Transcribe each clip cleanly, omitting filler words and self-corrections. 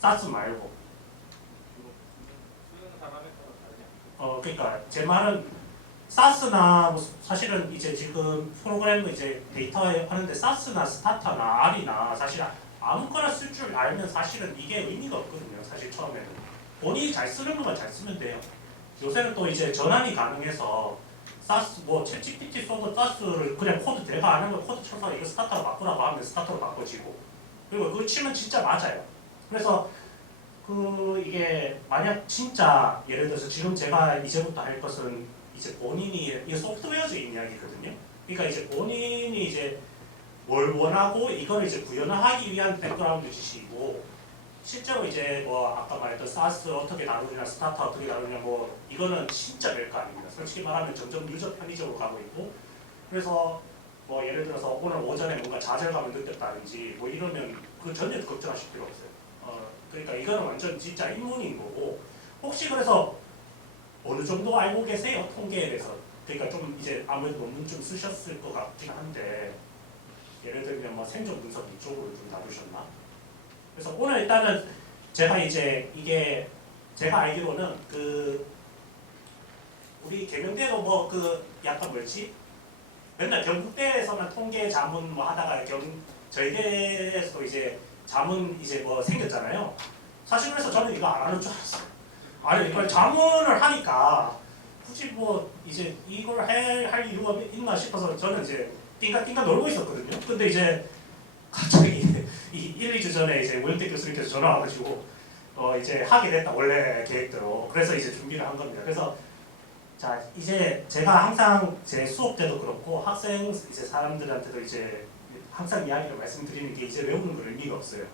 사스 말고. 그러니까 제 말은 사스나 뭐 사실은 이제 지금 프로그램 이제 데이터 하는데 사스나 스타타나 R이나 사실 아무거나 쓸 줄 알면 사실은 이게 의미가 없거든요. 사실 처음에는 본인이 잘 쓰는 것만 잘 쓰면 돼요. 요새는 또 이제 전환이 가능해서 사스 뭐 챗GPT 써도 사스를 그냥 코드 내가 안 하면 코드 쳐서 이거 스타터로 바꾸라고 하면 스타터로 바꿔지고, 그리고 그거 치면 진짜 맞아요. 그래서 이게 만약 진짜 예를 들어서 지금 제가 이제부터 할 것은 이제 본인이 이게 소프트웨어적인 이야기거든요. 그러니까 이제 본인이 이제 뭘 원하고 이걸 이제 구현하기 위한 백그라운드 지식이고, 실제로 이제 뭐 아까 말했던 사스 어떻게 다루느냐, 스타터 어떻게 다루느냐, 뭐 이거는 진짜 별거 아닙니다. 솔직히 말하면 점점 유저 편의적으로 가고 있고, 그래서 뭐 예를 들어서 오늘 오전에 뭔가 좌절감을 느꼈다든지 뭐 이러면 그 전혀 걱정하실 필요 없어요. 그러니까 이거는 완전 진짜 입문인 거고, 혹시 그래서 어느 정도 알고 계세요? 통계에 대해서. 그러니까 좀 이제 아무래도 논문 좀 쓰셨을 것 같긴 한데, 예를 들면 뭐 생존 분석 이쪽으로 좀 다루셨나? 그래서 오늘 일단은 제가 이제 이게 제가 알기로는 우리 계명대로 뭐 약간 뭐지? 맨날 경북대에서만 통계 자문 뭐 하다가 저희대에서도 이제 자문 이제 뭐 생겼잖아요. 사실 그래서 저는 이거 안 하는 줄 알았어요. 아니 이걸 자문을 하니까 굳이 뭐 이제 이걸 할 이유가 있나 싶어서 저는 이제 띵가띵가 놀고 있었거든요. 근데 이제 갑자기 이 1, 2주 전에 이제 오영태 교수님께서 전화 와가지고 이제 하게 됐다, 원래 계획대로. 그래서 이제 준비를 한 겁니다. 그래서 자 이제 제가 항상 제 수업 때도 그렇고 학생 이제 사람들한테도 이제 항상 이야기를 말씀드리는 게 이제 외우는 건 의미가 없어요.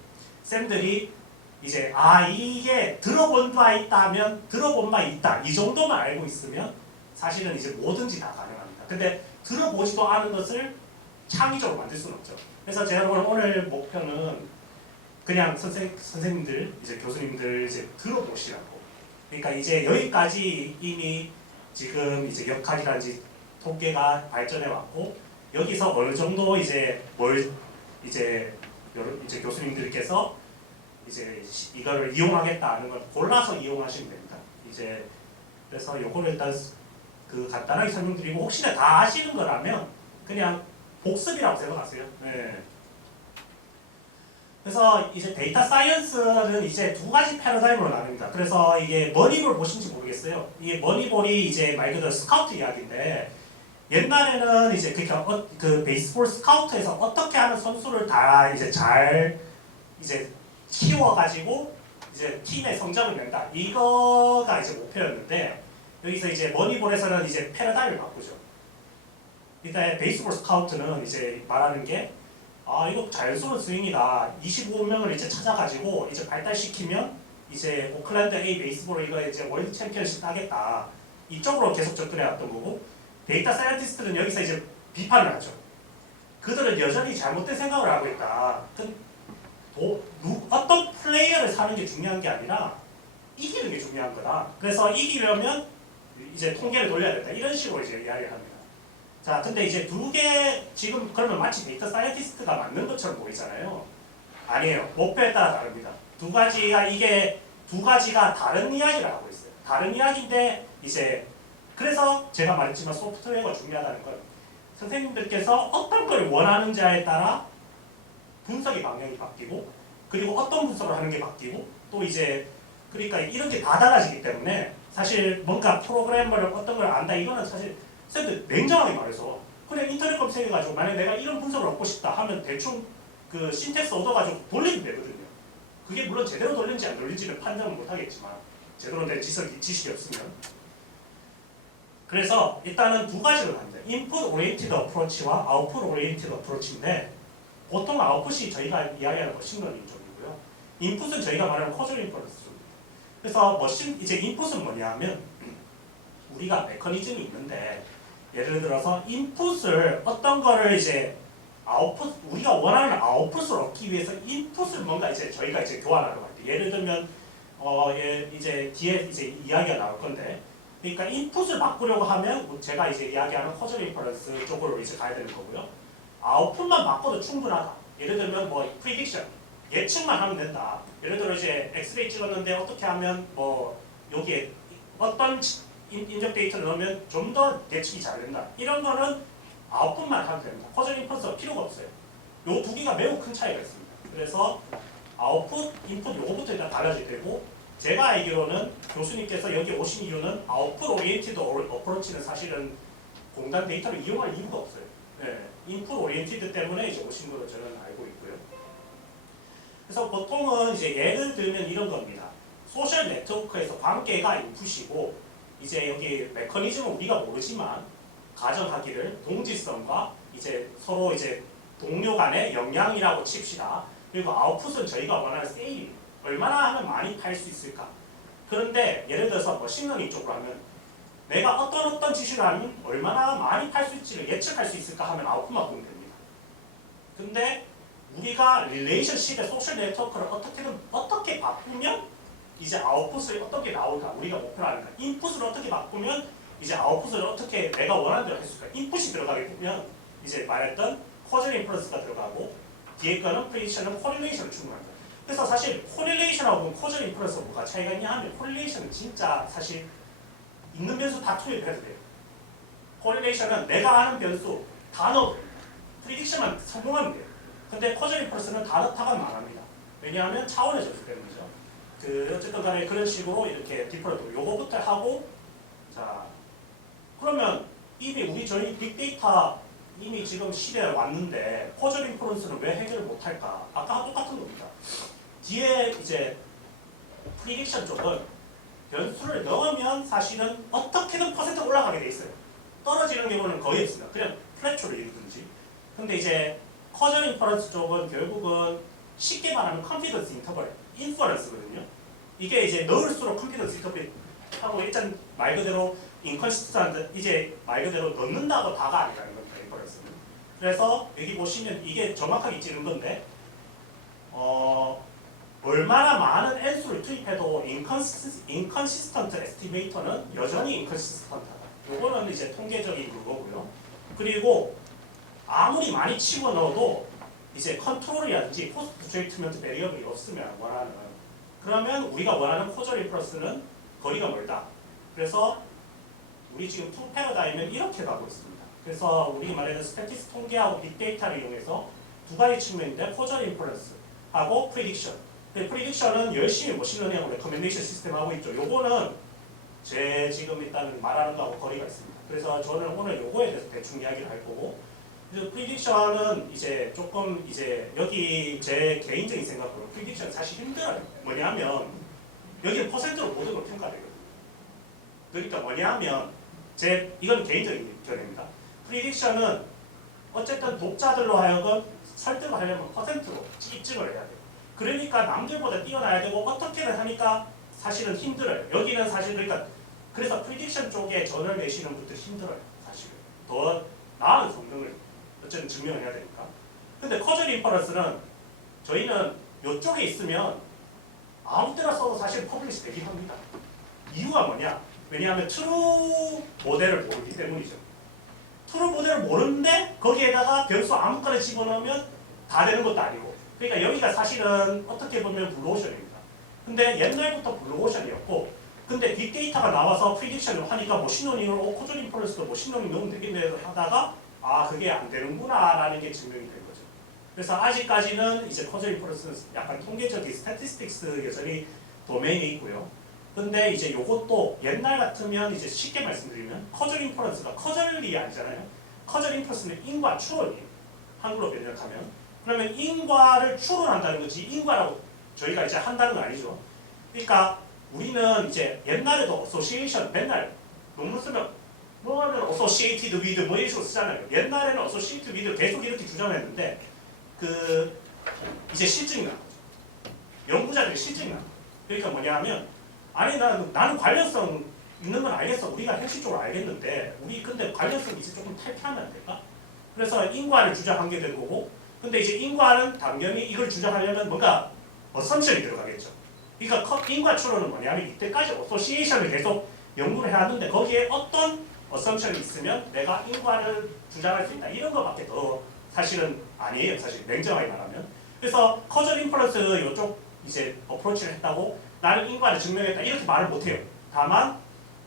쌤들이 이제 이게 들어본 바 있다면 들어본 바 있다 이 정도만 알고 있으면 사실은 이제 뭐든지 다 가능합니다. 근데 들어보지도 않은 것을 창의적으로 만들 수는 없죠. 그래서 제가 오늘 목표는 그냥 선생님들 이제 교수님들 이제 들어보시라고. 그러니까 이제 여기까지 이미 지금 이제 역할이라든지 통계가 발전해 왔고, 여기서 어느 정도 이제 뭘 이제 교수님들께서 이제 이걸 이용하겠다는 걸 골라서 이용하시면 됩니다. 이제 그래서 요거를 일단 간단하게 설명드리고, 혹시나 다 아시는 거라면 그냥 복습이라고 생각하세요. 네. 그래서 이제 데이터 사이언스는 이제 두 가지 패러다임으로 나뉩니다. 그래서 이게 머니볼 보신지 모르겠어요. 이게 머니볼이 이제 말 그대로 스카우트 이야기인데, 옛날에는 이제 그 베이스볼 스카우트에서 어떻게 하면 선수를 다 이제 잘 이제 키워가지고 이제 팀의 성적을 낸다, 이거가 이제 목표였는데, 여기서 이제 머니볼에서는 이제 패러다임을 바꾸죠. 일단 베이스볼 스카우트는 이제 말하는 게 이거 자연스러운 스윙이다. 25명을 이제 찾아가지고 이제 발달시키면 이제 오클랜드 A 베이스볼 이거 이제 월드 챔피언십 따겠다. 이쪽으로 계속 접근해 왔던 거고, 데이터 사이언티스트는 여기서 이제 비판을 하죠. 그들은 여전히 잘못된 생각을 하고 있다. 어떤 플레이어를 사는 게 중요한 게 아니라 이기는 게 중요한 거다. 그래서 이기려면 이제 통계를 돌려야 된다. 이런 식으로 이제 이야기를 합니다. 자, 근데 이제 두 개 지금 그러면 마치 데이터 사이언티스트가 맞는 것처럼 보이잖아요. 아니에요. 목표에 따라 다릅니다. 두 가지가 다른 이야기를 하고 있어요. 다른 이야기인데 이제 그래서 제가 말했지만 소프트웨어가 중요하다는 건 선생님들께서 어떤 걸 원하는지에 따라 분석의 방향이 바뀌고, 그리고 어떤 분석을 하는 게 바뀌고, 또 이제 그러니까 이런 게 다 달라지기 때문에 사실 뭔가 프로그래머를 어떤 걸 안다, 이거는 사실 쌤들 냉정하게 말해서 그냥 인터넷 검색해가지고 만약 내가 이런 분석을 얻고 싶다 하면 대충 그 신텍스 얻어가지고 돌리면 되거든요. 그게 물론 제대로 돌린지 안 돌린지는 판단을 못하겠지만 제대로 된 지식이 없으면. 그래서 일단은 두 가지를 합니다. 인풋 오리엔티드 어프로치와 아웃풋 오리엔티드 어프로치인데, 보통 아웃풋이 저희가 이야기하는 머신러닝 쪽이고요. 인풋은 저희가 말하는 커즐 인퍼런스 쪽입니다. 그래서 이제 인풋은 뭐냐면 우리가 메커니즘이 있는데, 예를 들어서 인풋을 어떤 거를 이제 우리가 원하는 아웃풋을 얻기 위해서 인풋을 뭔가 이제 저희가 이제 교환하려고 할 때, 예를 들면 이제 뒤에 이제 이야기가 나올 건데, 그러니까 인풋을 바꾸려고 하면 제가 이제 이야기하는 커즐 인퍼런스 쪽으로 이제 가야 되는 거고요. 아웃풋만 바꿔도 충분하다. 예를 들면 뭐 프리딕션, 예측만 하면 된다. 예를 들어 이제 엑스레이 찍었는데 어떻게 하면 뭐 여기에 어떤 인적 데이터를 넣으면 좀 더 예측이 잘 된다. 이런 거는 아웃풋만 하면 됩니다. 커즐 인퍼런스가 필요가 없어요. 요 두 개가 매우 큰 차이가 있습니다. 그래서 아웃풋, 인풋 요거부터 일단 달라질 테고 제가 알기로는 교수님께서 여기 오신 이유는 아웃풋 오리엔티드 어프로치는 사실은 공단 데이터를 이용할 이유가 없어요. 네, 인풋 오리엔티드 때문에 이제 오신 걸로 저는 알고 있고요. 그래서 보통은 이제 예를 들면 이런 겁니다. 소셜 네트워크에서 관계가 인풋이고 이제 여기 메커니즘은 우리가 모르지만 가정하기를 동질성과 이제 서로 이제 동료 간의 역량이라고 칩시다. 그리고 아웃풋은 저희가 원하는 세일 얼마나 하면 많이 팔 수 있을까? 그런데 예를 들어서 머신러닝 쪽으로 하면 내가 어떤 지시를 하면 얼마나 많이 팔 수 있지를 예측할 수 있을까 하면 아웃풋만 보면 됩니다. 근데 우리가 릴레이션십의 소셜 네트워크를 어떻게 바꾸면 이제 아웃풋을 어떻게 나올까? 우리가 목표로 하는 거. 인풋을 어떻게 바꾸면 이제 아웃풋을 어떻게 내가 원하는 대로 할 수 있을까? 인풋이 들어가게 되면 이제 말했던 커즐 인퍼런스가 들어가고 뒤에 거는 프리딕션은 코릴레이션을 충분합니다. 그래서 사실 코릴레이션하고 커즐 인퍼런스가 뭐가 차이가 있냐 하면 코릴레이션은 진짜 사실 있는 변수 다 투입해도 돼요. 코릴레이션은 내가 아는 변수 다 넣어도 됩니다. 프리딕션만 성공하면 돼요. 근데 커즐 인퍼런스는 다 넣다가는 안 합니다. 왜냐하면 차원의 점수 때문이죠. 어쨌든 간에 그런 식으로 이렇게 디폴트 요거부터 하고 자 그러면 이미 저희 빅데이터 이미 지금 시대에 왔는데 커즐 인퍼런스는 왜 해결을 못할까? 아까와 똑같은 겁니다. 뒤에 이제 프리딕션 쪽은 변수를 넣으면 사실은 어떻게든 퍼센트 올라가게 돼 있어요. 떨어지는 경우는 거의 없습니다. 그냥 플랫초를 읽든지. 근데 이제 커즐 인퍼런스 쪽은 결국은 쉽게 말하면 컨피던스 인터벌, 인퍼런스거든요. 이게 이제 넣을수록 컨피던스 인터벌 하고 일단 말 그대로 인컨시스턴트 이제 말 그대로 넣는다고 다가 아니라는 겁니다. 인퍼런스는. 그래서 여기 보시면 이게 정확하게 찌는 건데 얼마나 많은 N수를 투입해도 인컨시스턴트 에스티메이터는 여전히 인컨시스턴트하다. 요거는 이제 통계적인 그거고요. 그리고 아무리 많이 치고 넣어도 이제 컨트롤이라든지 포스트 트리트먼트 베리어블이 없으면 원하는 그러면 우리가 원하는 커즐 인퍼런스는 거리가 멀다. 그래서 우리 지금 투 패러다임은 이렇게 가고 있습니다. 그래서 우리 말하는 스태티스 통계하고 빅데이터를 이용해서 두 가지 측면인데 커즐 인퍼런스하고 프리딕션. 프리딕션은 열심히 머신러닝하고 레커멘데이션 시스템 하고 있죠. 요거는 제 지금 일단 말하는 거하고 거리가 있습니다. 그래서 저는 오늘 요거에 대해서 대충 이야기를 할 거고 그래서 프리딕션은 이제 조금 이제 여기 제 개인적인 생각으로 프리딕션 사실 힘들어요. 뭐냐면 여기는 퍼센트로 모든 걸 평가되거든요. 그러니까 뭐냐면 이건 개인적인 견해입니다. 프리딕션은 어쨌든 독자들로 하여금 설득을 하려면 퍼센트로 입증을 해야 돼요. 그러니까 남들보다 뛰어나야 되고 어떻게든 하니까 사실은 힘들어요. 여기는 사실 그래서 프리딕션 쪽에 전을 내시는 분들 힘들어요. 사실은 더 나은 성능을 어쨌든 증명을 해야 되니까. 근데 커즐 인퍼런스는 저희는 이쪽에 있으면 아무 때나 써도 사실 퍼블리시 되긴 합니다. 이유가 뭐냐? 왜냐하면 트루 모델을 모르기 때문이죠. 트루 모델을 모르는데 거기에다가 변수 아무거나 집어넣으면 다 되는 것도 아니고 그러니까 여기가 사실은 어떻게 보면 블루오션입니다. 근데 옛날부터 블루오션이었고 근데 빅데이터가 나와서 프리딕션을 하니까 머신러닝으로 커즐 인퍼런스도 머신러닝 넣으면 되겠네 하다가 그게 안 되는구나 라는 게 증명이 된 거죠. 그래서 아직까지는 이제 커즐 인퍼런스는 약간 통계적인 스태티스틱스 여전히 도메인에 있고요. 근데 이제 요것도 옛날 같으면 이제 쉽게 말씀드리면 커즐 인퍼런스가 커즐이 아니잖아요. 커즐 인퍼런스는 인과 추론이에요. 한글로 번역하면. 그러면 인과를 추론한다는 거지 인과라고 저희가 이제 한다는 건 아니죠. 그러니까 우리는 이제 옛날에도 어소시에이션 맨날 논문 쓰면 뭐 하면 associated with 뭐 이런 식으로 쓰잖아요. 옛날에는 associated with 계속 이렇게 주장했는데 이제 실증이 난 거죠. 연구자들이 실증이 난 거죠. 그러니까 뭐냐 하면 아니 나는 관련성 있는 건 알겠어. 우리가 현실적으로 알겠는데 우리 근데 관련성이 이제 조금 탈피하면 안 될까? 그래서 인과를 주장한 게 된 거고 근데 이제 인과는 당연히 이걸 주장하려면 뭔가 어썸션이 들어가겠죠. 그러니까 인과 추론은 뭐냐면 이때까지 어소시에이션을 계속 연구를 해왔는데 거기에 어떤 어썸션이 있으면 내가 인과를 주장할 수 있다. 이런 거밖에 더 사실은 아니에요. 사실 냉정하게 말하면. 그래서 커즐 인퍼런스 이쪽 이제 어프로치를 했다고 나는 인과를 증명했다 이렇게 말을 못해요. 다만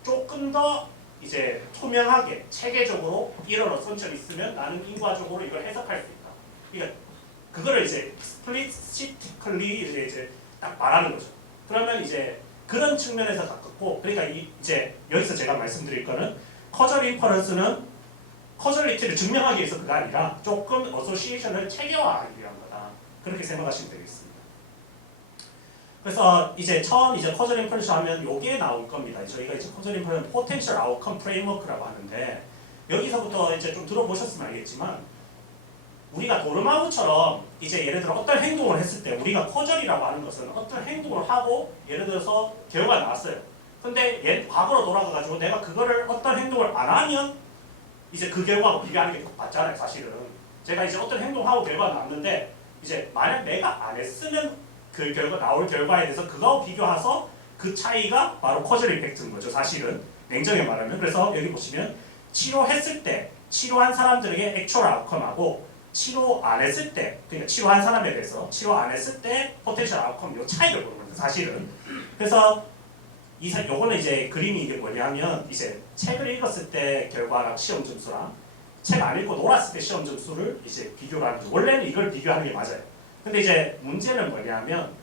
조금 더 이제 투명하게 체계적으로 이런 어선처럼 있으면 나는 인과적으로 이걸 해석할 수 있다. 그러니까 그거를 이제 explicitly 이제 딱 말하는 거죠. 그러면 이제 그런 측면에서 가깝고, 그러니까 이제 여기서 제가 말씀드릴 거는 커즐 인퍼런스는 커즐리티를 증명하기 위해서 그가 아니라 조금 어소시에이션을 체계화하기 위한 거다. 그렇게 생각하시면 되겠습니다. 그래서 이제 처음 이제 커즐 인퍼런스 하면 요게 나올 겁니다. 저희가 이제 커즐 인퍼런스 포텐셜 아웃컴 프레임워크라고 하는데, 여기서부터 이제 좀 들어보셨으면 알겠지만 우리가 도르마우처럼 이제 예를 들어 어떤 행동을 했을 때 우리가 커즐이라고 하는 것은 어떤 행동을 하고 예를 들어서 결과가 나왔어요. 근데 과거로 돌아가가지고 내가 그거를 어떤 행동을 안 하면 이제 그 결과하고 비교하는 게 맞잖아요. 사실은 제가 이제 어떤 행동하고 결과가 나왔는데 이제 만약 내가 안 했으면 그 결과 나올 결과에 대해서 그거하고 비교해서 그 차이가 바로 커즐 이펙트인 거죠. 사실은 냉정히 말하면. 그래서 여기 보시면 치료했을 때 치료한 사람들에게 액츄얼 아웃컴하고 치료 안 했을 때, 그러니까 치료한 사람에 대해서 치료 안 했을 때 포텐셜 아웃컴 요 차이를 보는 거죠. 사실은. 그래서 요거는 이제 그림이 이게 뭐냐면 이제 책을 읽었을 때 결과랑 시험 점수랑 책 안 읽고 놀았을 때 시험 점수를 이제 비교를 하는 거죠. 원래는 이걸 비교하는 게 맞아요. 근데 이제 문제는 뭐냐면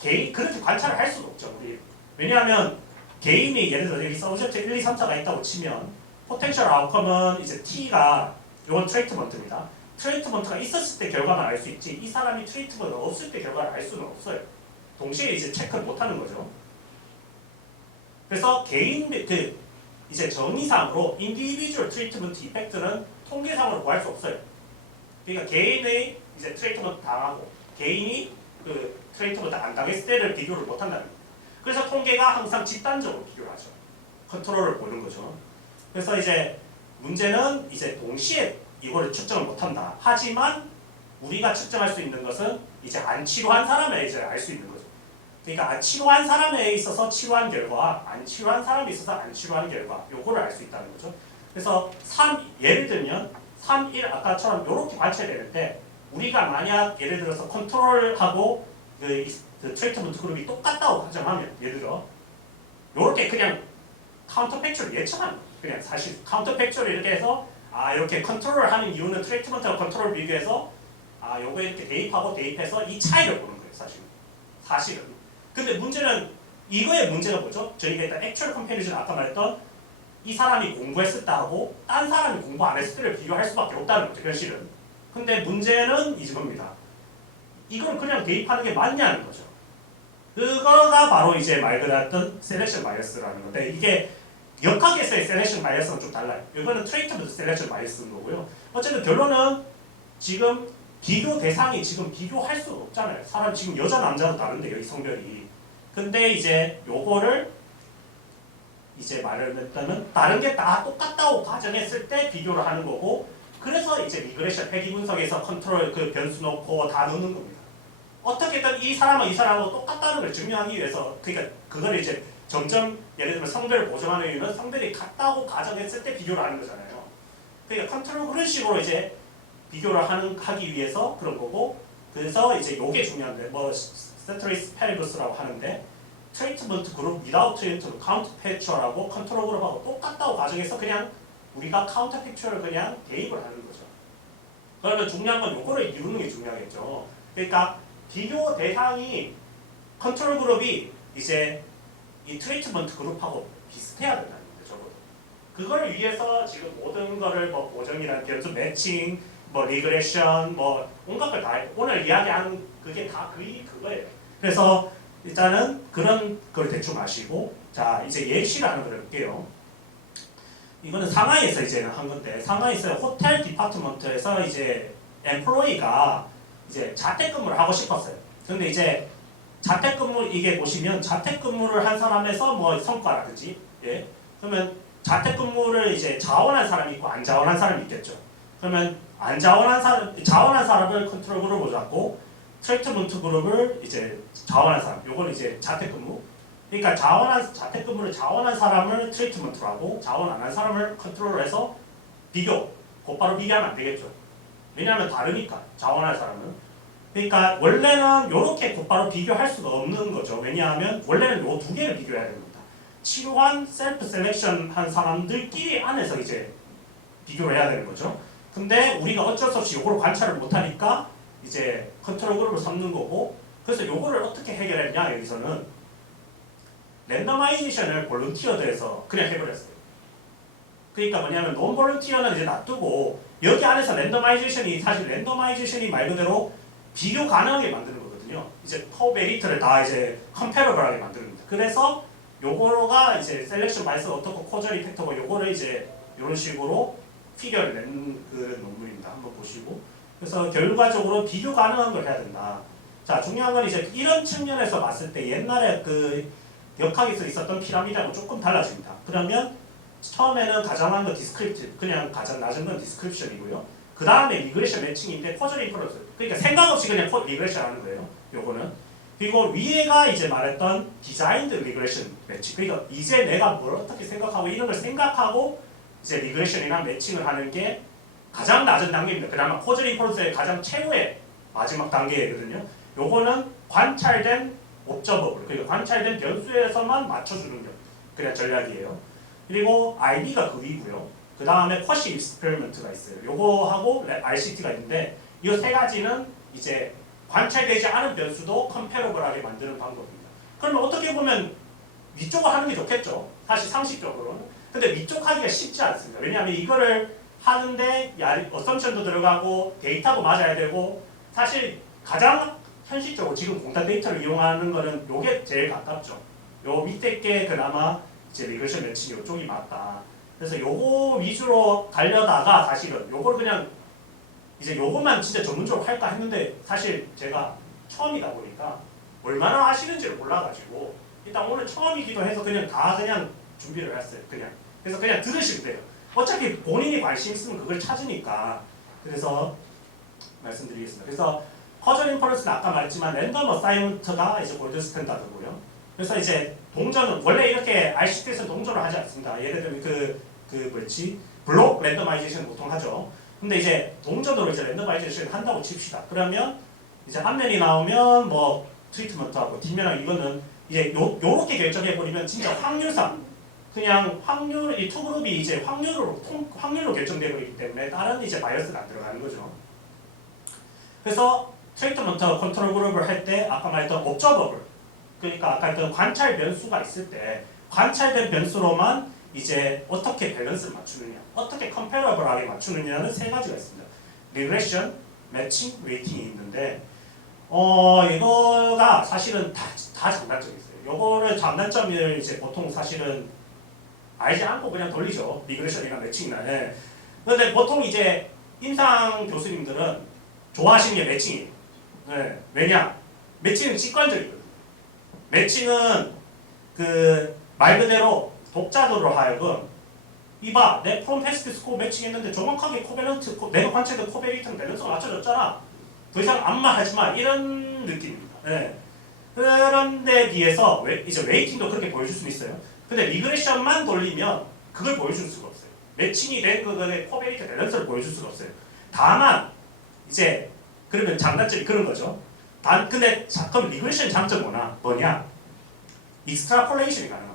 개인 그렇게 관찰을 할 수도 없죠. 우리. 왜냐하면 개인이 예를 들어 여기 서브젝트 1, 2, 3자가 있다고 치면 포텐셜 아웃컴은 이제 T가 요건 트리트먼트입니다. 트리트먼트가 있었을 때 결과만 알 수 있지 이 사람이 트리트먼트 없을 때 결과를 알 수는 없어요. 동시에 이제 체크를 못 하는 거죠. 그래서 개인 이제 정의상으로 인디비주얼 트리트먼트 이펙트는 통계상으로 구할 수 없어요. 그러니까 개인의 이제 트리트먼트 당하고 개인이 그 트리트먼트 안 당했을 때를 비교를 못 한다는 거예요. 그래서 통계가 항상 집단적으로 비교를 하죠. 컨트롤을 보는 거죠. 그래서 이제 문제는 이제 동시에 이거를 측정을 못 한다. 하지만 우리가 측정할 수 있는 것은 이제 안 치료한 사람에 이제 알 수 있는 거죠. 그러니까 안 치료한 사람에 있어서 치료한 결과, 안 치료한 사람에 있어서 안 치료한 결과, 요거를 알 수 있다는 거죠. 그래서 예를 들면 3, 1 아까처럼 이렇게 관찰이 되는데 우리가 만약 예를 들어서 컨트롤하고 그 트리트먼트 그룹이 똑같다고 가정하면 예를 들어 이렇게 그냥 카운터 팩처를 예측하는 거예요. 그냥 사실 카운터 팩처를 이렇게 해서 이렇게 컨트롤을 하는 이유는 트리트먼트와 컨트롤을 비교해서 요거 이렇게 대입하고 대입해서 이 차이를 보는 거예요. 사실은. 근데 문제는 이거의 문제가 뭐죠? 저희가 일단 액츄얼 컴패리즌 아까 말했던 이 사람이 공부했을 때하고 딴 사람이 공부 안 했을 때를 비교할 수밖에 없다는 거죠. 현실은. 근데 문제는 이겁니다. 이걸 그냥 대입하는 게 맞냐는 거죠. 그거가 바로 이제 말 그대로 셀렉션 바이어스라는 건데 이게 역학에서의 셀렉션 바이어스는 좀 달라요. 이거는 트레이트먼트 셀렉션 바이어스인 거고요. 어쨌든 결론은 지금 비교 대상이 지금 비교할 수 없잖아요. 사람 지금 여자 남자도 다른데요. 이 성별이. 근데 이제 요거를 이제 말을 했다면 다른 게 다 똑같다고 가정했을 때 비교를 하는 거고 그래서 이제 리그레션 회귀 분석에서 컨트롤 그 변수 넣고 다 넣는 겁니다. 어떻게든 이 사람은 이 사람하고 똑같다는 걸 증명하기 위해서 그러니까 그걸 이제 점점 예를 들면 성별을 보정하는 이유는 성별이 같다고 가정했을 때 비교를 하는 거잖아요. 그러니까 컨트롤 그런 식으로 이제 비교를 하기 위해서 그런 거고 그래서 이제 요게 중요한데 뭐 세트리스 페리브스라고 하는데 트리트먼트 그룹 without 트리트먼트 카운터 팩츄얼하고 컨트롤 그룹하고 똑같다고 가정해서 그냥 우리가 카운터 팩츄얼을 그냥 대입을 하는 거죠. 그러면 중요한 건 요거를 이루는 게 중요하겠죠. 그러니까 비교 대상이 컨트롤 그룹이 이제 이 트리트먼트 그룹하고 비슷해야 된다는 거죠. 그걸 위해서 지금 모든 거를 뭐 보정이란 변수 매칭, 뭐 리그레션, 뭐 온갖 걸 다 오늘 이야기하는 그게 다 그거예요. 그래서 일단은 그런 걸 대충 아시고 자 이제 예시를 하나 들어볼게요. 이거는 상하이에서 이제 한 건데 상하이에서 호텔 디파트먼트에서 이제 엠플로이가 이제 자택근무를 하고 싶었어요. 근데 이제 자택근무 이게 보시면 자택근무를 한 사람에서 뭐 성과라든지 예 그러면 자택근무를 이제 자원한 사람이 있고 안 자원한 사람이 있겠죠. 그러면 안 자원한 사람을 컨트롤 그룹으로 잡고 트리트먼트 그룹을 이제 자원한 사람 요걸 이제 자택근무 그러니까 자택근무를 자원한 사람을 트리트먼트로 하고 자원 안 한 사람을 컨트롤을 해서 곧바로 비교하면 안 되겠죠. 왜냐하면 다르니까 자원할 사람은 그러니까 원래는 이렇게 곧바로 비교할 수가 없는 거죠. 왜냐하면 원래는 이 두 개를 비교해야 됩니다. 치료한 셀프 셀렉션 한 사람들끼리 안에서 이제 비교를 해야 되는 거죠. 근데 우리가 어쩔 수 없이 이거를 관찰을 못하니까 이제 컨트롤 그룹을 삼는 거고, 그래서 이거를 어떻게 해결했냐, 여기서는 랜더마이제이션을 볼런티어드에서 그냥 해버렸어요. 그러니까 뭐냐면 논 볼런티어는 이제 놔두고 여기 안에서 랜더마이제이션이, 사실 랜더마이제이션이 말 그대로 비교 가능하게 만드는 거거든요. 이제 코베리트를 다 이제 컴패러블하게 만듭니다. 그래서 요거가 이제 셀렉션 바이스가 어떻고 코절 이펙터고 요거를 이제 이런 식으로 피겨를 낸 그 논문입니다. 한번 보시고. 그래서 결과적으로 비교 가능한 걸 해야 된다. 자, 중요한 건 이제 이런 측면에서 봤을 때 옛날에 그 역학에서 있었던 피라미드하고 조금 달라집니다. 그러면 처음에는 가장 건 디스크립티브, 그냥 가장 낮은 건 디스크립션이고요. 그 다음에 리그레션 매칭인데 코절 인퍼런스. 그러니까 생각 없이 그냥 리그레션 하는 거예요. 요거는. 그리고 위에가 이제 말했던 디자인드 리그레션 매칭. 그러니까 이제 내가 뭘 어떻게 생각하고 이런 걸 생각하고 이제 리그레션이나 매칭을 하는 게 가장 낮은 단계입니다. 그나마 코절 인퍼런스의 가장 최후의 마지막 단계거든요. 요거는 관찰된 옵저버블, 그러니까 관찰된 변수에서만 맞춰주는 그냥 전략이에요. 그리고 IB가 그 위고요. 그 다음에 쿼시 익스페리먼트가 있어요. 요거하고 RCT가 있는데 이 세 가지는 이제 관찰되지 않은 변수도 컴패러블하게 만드는 방법입니다. 그러면 어떻게 보면 위쪽을 하는 게 좋겠죠. 사실 상식적으로는. 근데 위쪽 하기가 쉽지 않습니다. 왜냐하면 이거를 하는데 어썸션도 들어가고 데이터도 맞아야 되고, 사실 가장 현실적으로 지금 공단 데이터를 이용하는 거는 요게 제일 가깝죠. 요 밑에 게 그나마 이제 리그레션 매칭 요쪽이 맞다. 그래서 요거 위주로 가려다가 사실은 요걸 그냥 이제 요것만 진짜 전문적으로 할까 했는데 사실 제가 처음이다 보니까 얼마나 하시는지를 몰라가지고 일단 오늘 처음이기도 해서 그냥 다 그냥 준비를 했어요. 그래서 그냥 들으시면 돼요. 어차피 본인이 관심 있으면 그걸 찾으니까. 그래서 말씀드리겠습니다. 그래서 커절 인퍼런스는 아까 말했지만 랜덤 어사이먼트가 이제 골드 스탠다드고요. 그래서 이제 동전은 원래 이렇게 RCT에서 동전을 하지 않습니다. 예를 들면 블록 랜더마이제이션 보통 하죠. 근데 이제 동전으로 이제 랜더마이제이션 한다고 칩시다. 그러면 이제 앞면이 나오면 뭐 트리트먼트하고 뒷면하고 이거는 이제 요렇게 결정해 버리면 진짜 확률상 그냥 확률 이 두 그룹이 이제 확률로 결정돼 버리기 때문에 다른 이제 바이어스가 안 들어가는 거죠. 그래서 트리트먼트 컨트롤 그룹을 할 때 아까 말했던 옵저버블, 그러니까 아까 했던 관찰 변수가 있을 때 관찰된 변수로만 이제 어떻게 밸런스를 맞추느냐, 어떻게 컴패러블하게 맞추느냐는 세 가지가 있습니다. 리그레션, 매칭, 웨이팅이 있는데 이거가 사실은 다 장단점이 있어요. 요거를 장단점을 이제 보통 사실은 알지 않고 그냥 돌리죠. 리그레션이나 매칭이나. 예. 그런데 보통 이제 임상 교수님들은 좋아하시는 게 매칭이에요. 네. 왜냐? 매칭은 직관적이거든요. 매칭은 그 말 그대로 독자들로 하여금 이봐, 내 프롬페스트 스코어 매칭했는데 정확하게 코베런트, 내가 관찰된 코베리트는 밸런스가 맞춰졌잖아. 더 이상 아무 말 하지 마. 이런 느낌입니다. 네. 그런데 비해서 이제 웨이팅도 그렇게 보여줄 수 있어요. 근데 리그레션만 돌리면 그걸 보여줄 수가 없어요. 매칭이 된 그거의 코베리트 밸런스를 보여줄 수가 없어요. 다만 이제 그러면 장단점이 그런 거죠. 근데 그럼 리그레션 장점 뭐냐? 익스트라폴레이션이 가능합니다.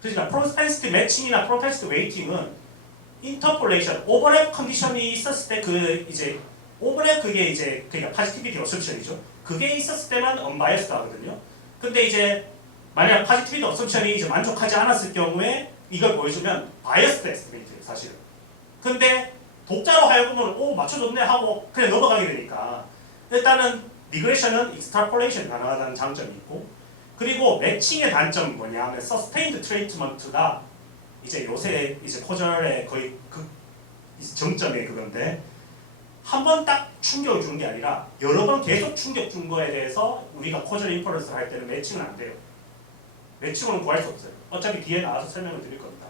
그러니까 프로펜시티 매칭이나 프로펜시티 웨이팅은 인터폴레이션, 오버랩 컨디션이 있었을 때 그 이제 오버랩 그게 이제 그러니까 파지티비티 어썸션이죠. 그게 있었을 때만 언바이어스드 하거든요. 근데 이제 만약 파지티비티 어썸션이 이제 만족하지 않았을 경우에 이걸 보여주면 바이어스드 에스티메이트예요, 사실은. 근데 독자로 하여금은 오 맞춰줬네 하고 그냥 넘어가게 되니까 일단은 리그레션은 익스트라폴레이션 가능하다는 장점이 있고, 그리고 매칭의 단점은 뭐냐 하면 서스테인드 트리트먼트가 이제 요새 이제 코절의 거의 그 정점이 그건데 한 번 딱 충격을 주는 게 아니라 여러 번 계속 충격 준 거에 대해서 우리가 코절 인퍼런스를 할 때는 매칭은 안 돼요. 매칭으로는 구할 수 없어요. 어차피 뒤에 나와서 설명을 드릴 겁니다.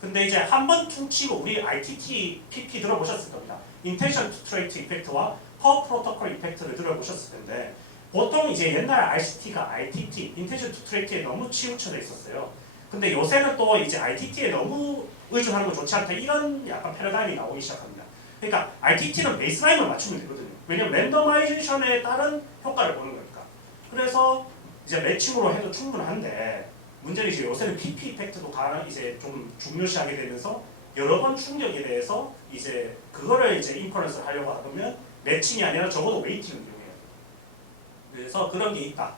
근데 이제 한 번 툭 치고 우리 ITT, PP 들어보셨을 겁니다. Intention to Trait 이펙트와 Per Protocol 이펙트를 들어보셨을 텐데 보통 이제 옛날 RCT가 ITT, Intention to Trait에 너무 치우쳐져 있었어요. 근데 요새는 또 이제 ITT에 너무 의존하는 건 좋지 않다 이런 약간 패러다임이 나오기 시작합니다. 그러니까 RTT는 베이스라인을 맞추면 되거든요. 왜냐면 랜더마이제이션에 따른 효과를 보는 거니까. 그래서 이제 매칭으로 해도 충분한데 문제는 이제 요새는 PP 이펙트도 이제 좀 중요시하게 되면서 여러 번 충격에 대해서 이제 그거를 이제 인퍼런스를 하려고 하면 매칭이 아니라 적어도 웨이팅을 이용해야 돼요. 그래서 그런 게 있다.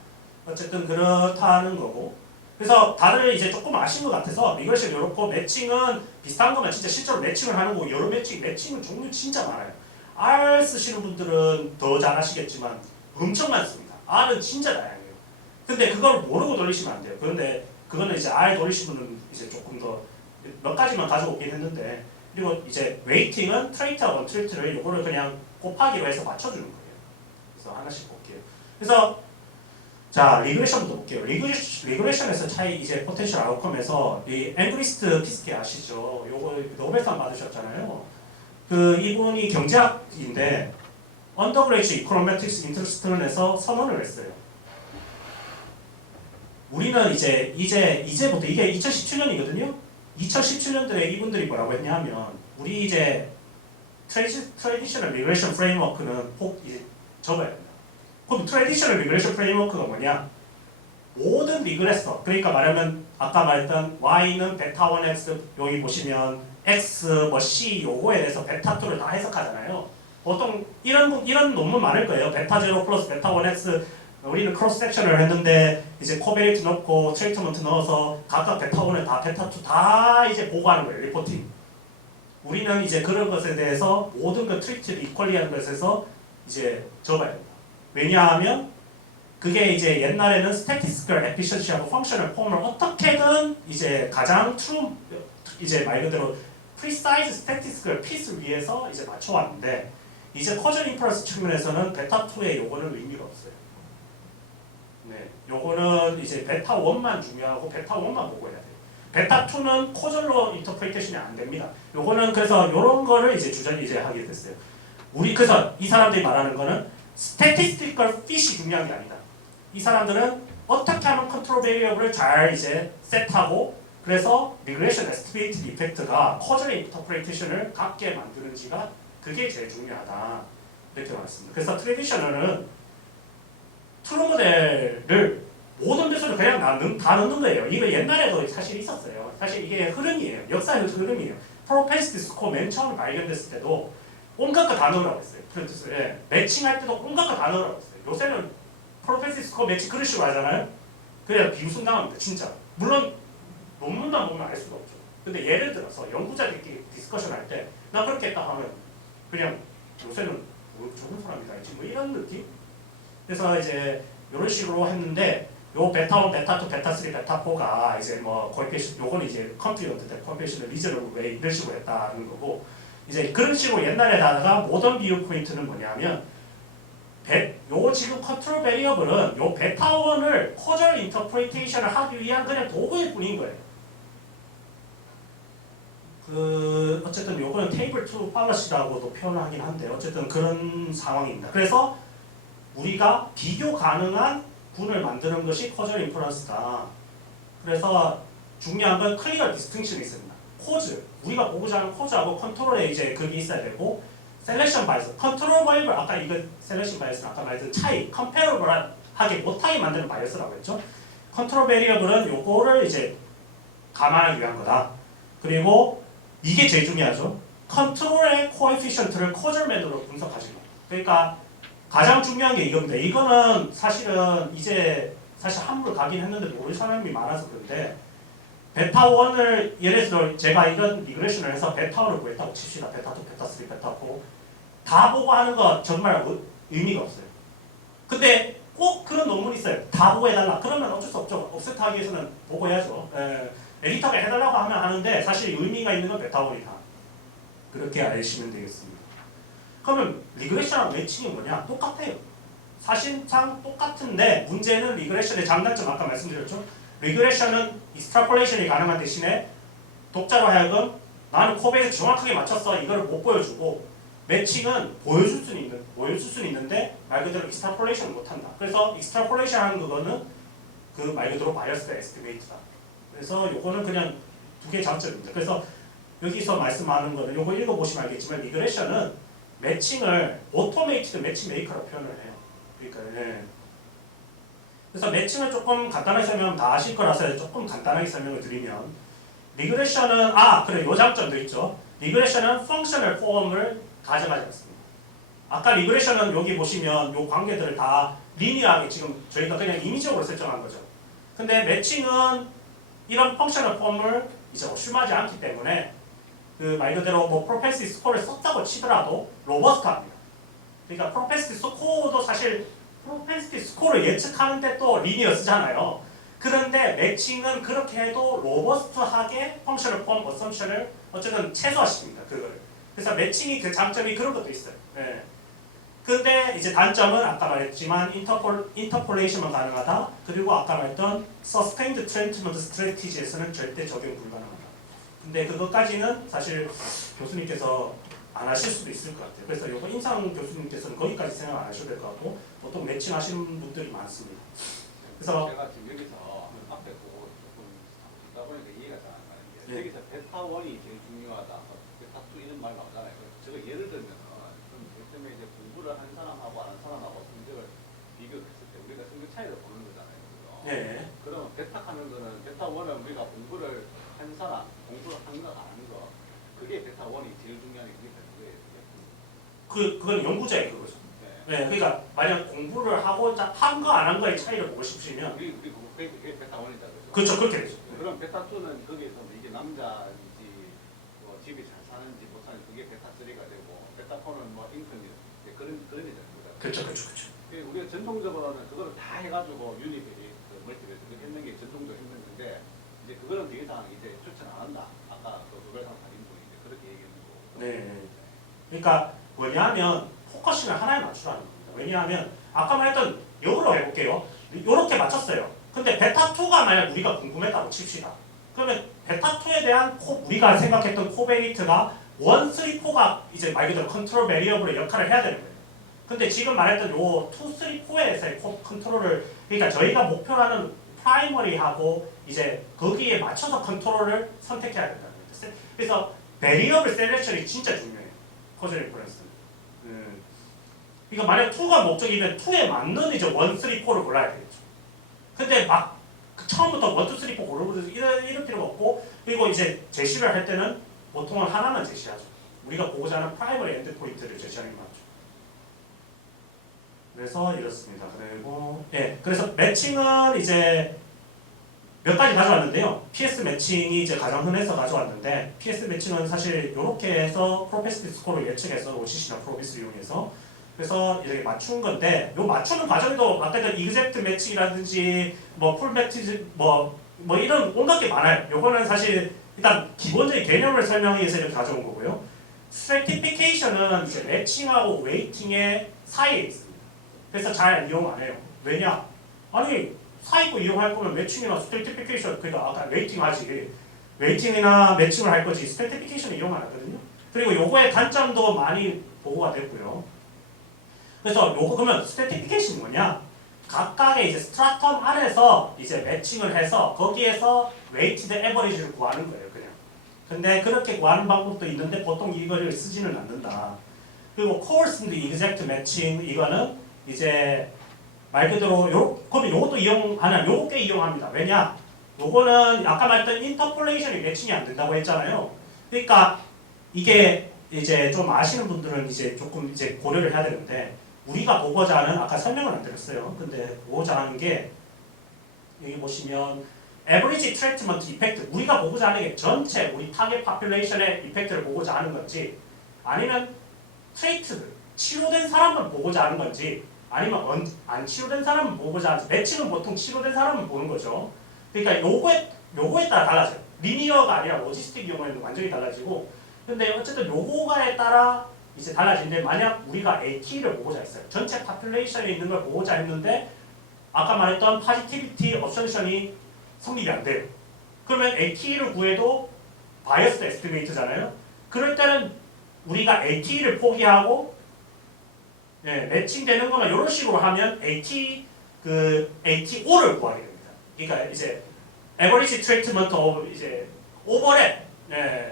어쨌든 그렇다는 거고. 그래서 다들 이제 조금 아신 것 같아서 이것이 이렇고 매칭은 비슷한 거면 진짜 실제로 매칭을 하는 거고 여러 매칭은 종류 진짜 많아요. R 쓰시는 분들은 더 잘 아시겠지만 엄청 많습니다. R은 진짜 다양해요. 근데 그걸 모르고 돌리시면 안 돼요. 그런데 그거는 이제 R 돌리신 분은 이제 조금 더 몇 가지만 가지고 오긴 했는데 그리고 이제 웨이팅은 트레이트하고 트레이트를 이거를 그냥 곱하기로 해서 맞춰주는 거예요. 그래서 하나씩 볼게요. 그래서 자 리그레션부터 볼게요. 리그레션에서 차이 이제 포텐셜 아웃컴에서 이 앵그리스트 피스케 아시죠? 요거 노벨상 받으셨잖아요. 그 이분이 경제학인데 언더그레이트 이코노메틱스 인터스턴에서 선언을 했어요. 우리는 이제부터 이게 2017년이거든요. 2017년도에 이분들이 뭐라고 했냐면 우리 이제 트래디셔널 리그레션 프레임워크는 꼭 이제 접어야 된다. 그럼 트래디셔널 리그레션 프레임워크가 뭐냐? 모든 리그레서 그러니까 말하면 아까 말했던 y는 베타 1x 여기 보시면 x 뭐 c 요거에 대해서 베타 2를 다 해석하잖아요. 보통 이런 논문 많을 거예요. 베타 0 플러스 베타 1x 우리는 크로스 섹션을 했는데 이제 코베리트 넣고 트리트먼트 넣어서 각각 베타 1에 다 베타 2 다 이제 보고하는 거예요. 리포팅. 우리는 이제 그런 것에 대해서 모든 그 트리트를 이퀄리하는 것에서 이제 접어야 된다. 왜냐하면 그게 이제 옛날에는 statistical efficiency하고 functional form을 어떻게든 이제 가장 true 이제 말 그대로 precise statistical piece를 위해서 이제 맞춰왔는데 이제 causal inference 측면에서는 베타 2의 요거는 의미가 없어요. 네, 요거는 이제 베타 1만 중요하고 베타 1만 보고 해야 돼요. 베타 2는 causal interpretation이 안 됩니다. 요거는 그래서 요런 거를 이제 주전이 이제 하게 됐어요. 우리 그래서 이 사람들이 말하는 거는 statistical fit이 중요한 게 아니다. 이 사람들은 어떻게 하면 컨트롤 베리어블을 잘 이제 셋하고 그래서 리그레션 에스티메이티드 이펙트가 causal interpretation을 갖게 만드는지가 그게 제일 중요하다. 이렇게 말했습니다. 그래서 트래디셔널은 트루 모델을 모든 배수를 그냥 다 넣는 거예요. 이거 옛날에도 사실 있었어요. 사실 이게 흐름이에요. 역사의 흐름이에요. 프로펜시티 스코어 맨 처음 발견됐을 때도 온갖 거 다 넣으라고 했어요. 프로펜시티 매칭할 때도 온갖 거 다 넣으라고 했어요. 요새는 프로펜시티 스코어 매칭 그런 식으로 하잖아요. 그래야 비웃음 당합니다. 진짜. 물론 논문만 보면 알 수가 없죠. 근데 예를 들어서 연구자들끼리 디스커션 할 때 나 그렇게 했다 하면 그냥 요새는 뭐 좋은 사람이다 있지 뭐 이런 느낌? 그래서 이제 이런 식으로 했는데 요 베타 1, 베타 2, 베타 3, 베타 4가 이제 뭐 코에피션 요거는 이제 컴퓨터한테 코에피션을 리저널 왜 이런 식으로 했다는 거고 이제 그런 식으로 옛날에다가 모던 비유 포인트는 뭐냐면 요 지금 컨트롤 베리어블은 요 베타 1을 코절 인터프리테이션을 하기 위한 그냥 도구일 뿐인 거예요. 그 어쨌든 요거는 테이블 2 팔러시라고도 표현을 하긴 한데 어쨌든 그런 상황입니다. 그래서 우리가 비교 가능한 군을 만드는 것이 커절 인퍼런스다. 그래서 중요한 건 클리어 디스팅션이 있습니다. 코즈, 우리가 보고자 하는 코즈하고 컨트롤에 이제 그게 있어야 되고 셀렉션 바이스, 컨트롤 바이블 아까 이거 셀렉션 바이스는 아까 말했던 차이, 컴패러블하게 못하게 만드는 바이어스라고 했죠. 컨트롤 베리어블은 요거를 이제 감안하기 위한 거다. 그리고 이게 제일 중요하죠. 컨트롤의 코에피션트를 코절 매너로 분석하시는 거예요. 그러니까 가장 중요한 게 이겁니다. 이거는 사실은 이제 사실 한물 가긴 했는데 모르는 사람이 많아서 그런데 베타 1을 예를 들어 제가 이런 리그레션을 해서 베타 1을 구했다고 칩시다. 베타 2, 베타 3, 베타 4 다 보고 하는 거 정말 의미가 없어요. 근데 꼭 그런 논문이 있어요. 다 보고 해달라. 그러면 어쩔 수 없죠. 옵셋하기 위해서는 보고 해야죠. 에디터가 해달라고 하면 하는데 사실 의미가 있는 건 베타 1이다. 그렇게 아시면 되겠습니다. 그러면 리그레션하고 매칭이 뭐냐? 똑같아요. 사실상 똑같은데 문제는 리그레션의 장단점 아까 말씀드렸죠. 리그레션은 익스트라폴레이션이 가능한 대신에 독자로 하여금 나는 코베에서 정확하게 맞췄어 이걸 못 보여주고 매칭은 보여줄 수는 있는데 말 그대로 익스트라폴레이션을 못한다. 그래서 익스트라폴레이션 하는 그거는 그 말 그대로 바이어스 에스티메이트다. 그래서 요거는 그냥 두 개의 장점입니다. 그래서 여기서 말씀하는 거는 요거 읽어보시면 알겠지만 리그레션은 매칭을 오토메이티드 매칭 메이커라고 표현을 해요. 그러니까 그래서 매칭을 조금 간단하게 설명하면 다 아실 거라서 조금 간단하게 설명을 드리면 리그레션은 그래 요 장점도 있죠. 리그레션은 펑셔널 폼을 가져가지 않습니다. 아까 리그레션은 여기 보시면 요 관계들을 다 리니어하게 지금 저희가 그냥 임의적으로 설정한 거죠. 근데 매칭은 이런 펑셔널 폼을 이제 오심하지 않기 때문에 그 말 그대로 뭐 프로펜시티 스코어를 썼다고 치더라도 로버스트합니다. 그러니까 프로펜시티 스코어도 사실 프로펜시티 스코어를 예측하는데 또 리니어 쓰잖아요. 그런데 매칭은 그렇게 해도 로버스트하게 펑셔널 폼 어썸션을 어쨌든 최소화시킵니다. 그걸. 그래서 매칭이 그 장점이 그런 것도 있어요. 네. 근데 이제 단점은 아까 말했지만 인터폴레이션만 가능하다. 그리고 아까 말했던 Sustained Treatment Strategies에서는 절대 적용 불가능하다. 근데 그것까지는 사실 교수님께서 안 하실 수도 있을 것 같아요. 그래서 이거 임상 교수님께서는 거기까지 생각 안 하셔도 될 것 같고 보통 매칭하시는 분들이 많습니다. 그래서 제가 지금 여기서 앞에 보고 조금 듣다 보니까 이해가 잘 안 가는 게 여기서 베타1이 제일 중요하다, 베타2 이런 말 나오잖아요. 제가 예를 들면 요즘에 이제 공부를 한 사람하고 안 한 사람하고 성적을 비교했을 때 우리가 성적 차이를 보는 거잖아요. 그죠? 네. 그럼 베타하는 거는 베타1은 우리가 공부를 한 사람, 공부를 한 거 안 한 거, 그게 베타1이 제일 중요한 게 그게 그건 연구자의 그거죠. 네, 그러니까 만약 공부를 하고 한 거 안 한 거의 차이를 보고 싶으시면 그게 베타1이다. 그렇죠, 그렇게 되죠. 그럼 베타2는 거기에서 이게 남자인지 뭐 집이 잘 사는지 못 사는지 그게 베타3가 되고 베타4는 뭐 인컴이 그런 애잖아요. 그렇죠, 그렇죠, 그렇죠. 우리가 전통적으로는 그거를 다 해가지고 유니베리, 멀티베리 했는 게 전통적으로 했는 건데 이제 그거는 더 이상 이제 추천 안 한다. 아까 그걸상 달인 분이 이제 그렇게 얘기했는 거고. 네. 그러니까 뭐냐면 포커싱을 하나에 맞추라는 겁니다. 왜냐하면 아까 말했던 역으로 해볼게요. 이렇게 맞췄어요. 근데 베타2가 만약 우리가 궁금했다고 칩시다. 그러면 베타2에 대한 우리가 생각했던 코베이트가 1, 3, 4가 이제 말 그대로 컨트롤 베리어블의 역할을 해야 되는 거예요. 근데 지금 말했던 요 2, 3, 4에서의 컨트롤을 그러니까 저희가 목표하는 프라이머리하고 이제 거기에 맞춰서 컨트롤을 선택해야 된다는 거죠. 그래서 베리어블 셀렉션이 진짜 중요해요. 커즐 인퍼런스는. 그러니까 만약 2가 목적이면 2에 맞는 이제 1, 3, 4를 골라야 되겠죠. 근데 막 처음부터 1, 2, 3, 4 고르고 이럴 필요가 없고 그리고 이제 제시를 할 때는 보통은 하나만 제시하죠. 우리가 보고자 하는 프라이머리 엔드 포인트를 제시하는 게 맞죠. 그래서 이렇습니다. 그리고 그래서 매칭은 이제 몇 가지 가져왔는데요. PS 매칭이 이제 가장 흔해서 가져왔는데 PS 매칭은 사실 이렇게 해서 프로페시티 스코어를 예측해서 OCC나 프로비스를 이용해서 그래서 이렇게 맞춘 건데 요 맞추는 과정도 아까 전 이그젝트 매칭이라든지 뭐 풀 매칭 뭐 이런 온갖 게 많아요. 요거는 사실 일단 기본적인 개념을 설명하기 위해서 이렇게 가져온 거고요. 스트래티피케이션은 이제 매칭하고 웨이팅의 사이에 있습니다. 그래서 잘 이용 안 해요. 왜냐? 아니 사이고 이용할 거면 매칭이나 스트래티피케이션 그러니까 아까 웨이팅 하지 웨이팅이나 매칭을 할 거지 스트래티피케이션을 이용 안 하거든요. 그리고 요거의 단점도 많이 보고가 됐고요. 그래서 요거 그러면 스트래티피케이션이 뭐냐? 각각의 이제 스트라텀 안에서 이제 매칭을 해서 거기에서 웨이티드 에버리지를 구하는 거예요, 그냥. 근데 그렇게 구하는 방법도 있는데 보통 이거를 쓰지는 않는다. 그리고 코어스인드 이그젝트 매칭 이거는 이제 말 그대로 그러면 요것도 이용하냐? 요게 이용합니다. 왜냐? 요거는 아까 말했던 인터폴레이션이 매칭이 안 된다고 했잖아요. 그러니까 이게 이제 좀 아시는 분들은 이제 조금 이제 고려를 해야 되는데 우리가 보고자 하는 아까 설명을 안 드렸어요. 근데 보고자 하는 게 여기 보시면 average treatment effect 우리가 보고자 하는 게 전체 우리 타겟 파퓰레이션의 이펙트를 보고자 하는 건지 아니면 트레이트 치료된 사람을 보고자 하는 건지 아니면 안 치료된 사람을 보고자 하는지 매칭은 보통 치료된 사람을 보는 거죠. 그러니까 요거에 따라 달라져요. 리니어가 아니라 로지스틱 경우에는 완전히 달라지고 근데 어쨌든 요거에 따라 이제 달라지는데 만약 우리가 AT를 보고자 했어요. 전체 파퓰레이션에 있는 걸 보고자 했는데 아까 말했던 파지티비티 어센션이 성립이 안 돼요. 그러면 AT를 구해도 바이어스 에스티메이트잖아요. 그럴 때는 우리가 AT를 포기하고 매칭되는 것만 이런 식으로 하면 ATO를 구하게 됩니다. 그러니까 이제 average treatment of 이제 오버랩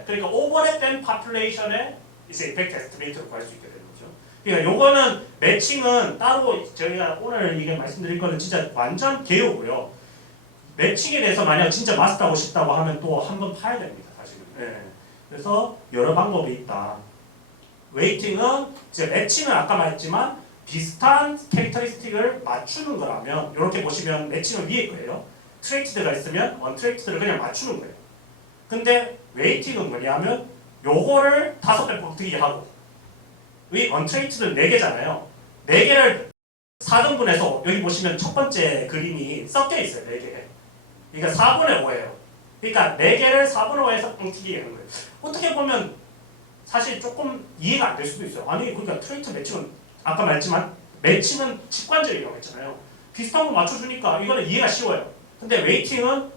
그러니까 오버랩된 파퓰레이션의 이제 이펙트 에스티메이트를 구할 수 있게 되는 거죠. 그러니까 요거는 매칭은 따로 저희가 오늘 이게 말씀드릴 거는 진짜 완전 개요고요. 매칭에 대해서 만약 진짜 마스터하고 싶다고 하면 또 한 번 파야 됩니다, 사실은. 예. 그래서 여러 방법이 있다. 웨이팅은 이제 매칭은 아까 말했지만 비슷한 캐릭터리스틱을 맞추는 거라면 이렇게 보시면 매칭은 위에 거예요. 트레이트드가 있으면 언트레이트드를 그냥 맞추는 거예요. 근데 웨이팅은 뭐냐면 요거를 5배 곱뜨기 하고 이 언트레이트드는 4개잖아요. 4개를 4등분해서 여기 보시면 첫 번째 그림이 섞여 있어요. 4개. 그러니까 4분의 5예요. 그러니까 4개를 4분의 5에서 뻥튀기 하는 거예요. 어떻게 보면 사실 조금 이해가 안 될 수도 있어요. 아니 그러니까 트레이트 매칭은 아까 말했지만 매칭은 직관적이라고 했잖아요. 비슷한 거 맞춰주니까 이거는 이해가 쉬워요. 근데 웨이팅은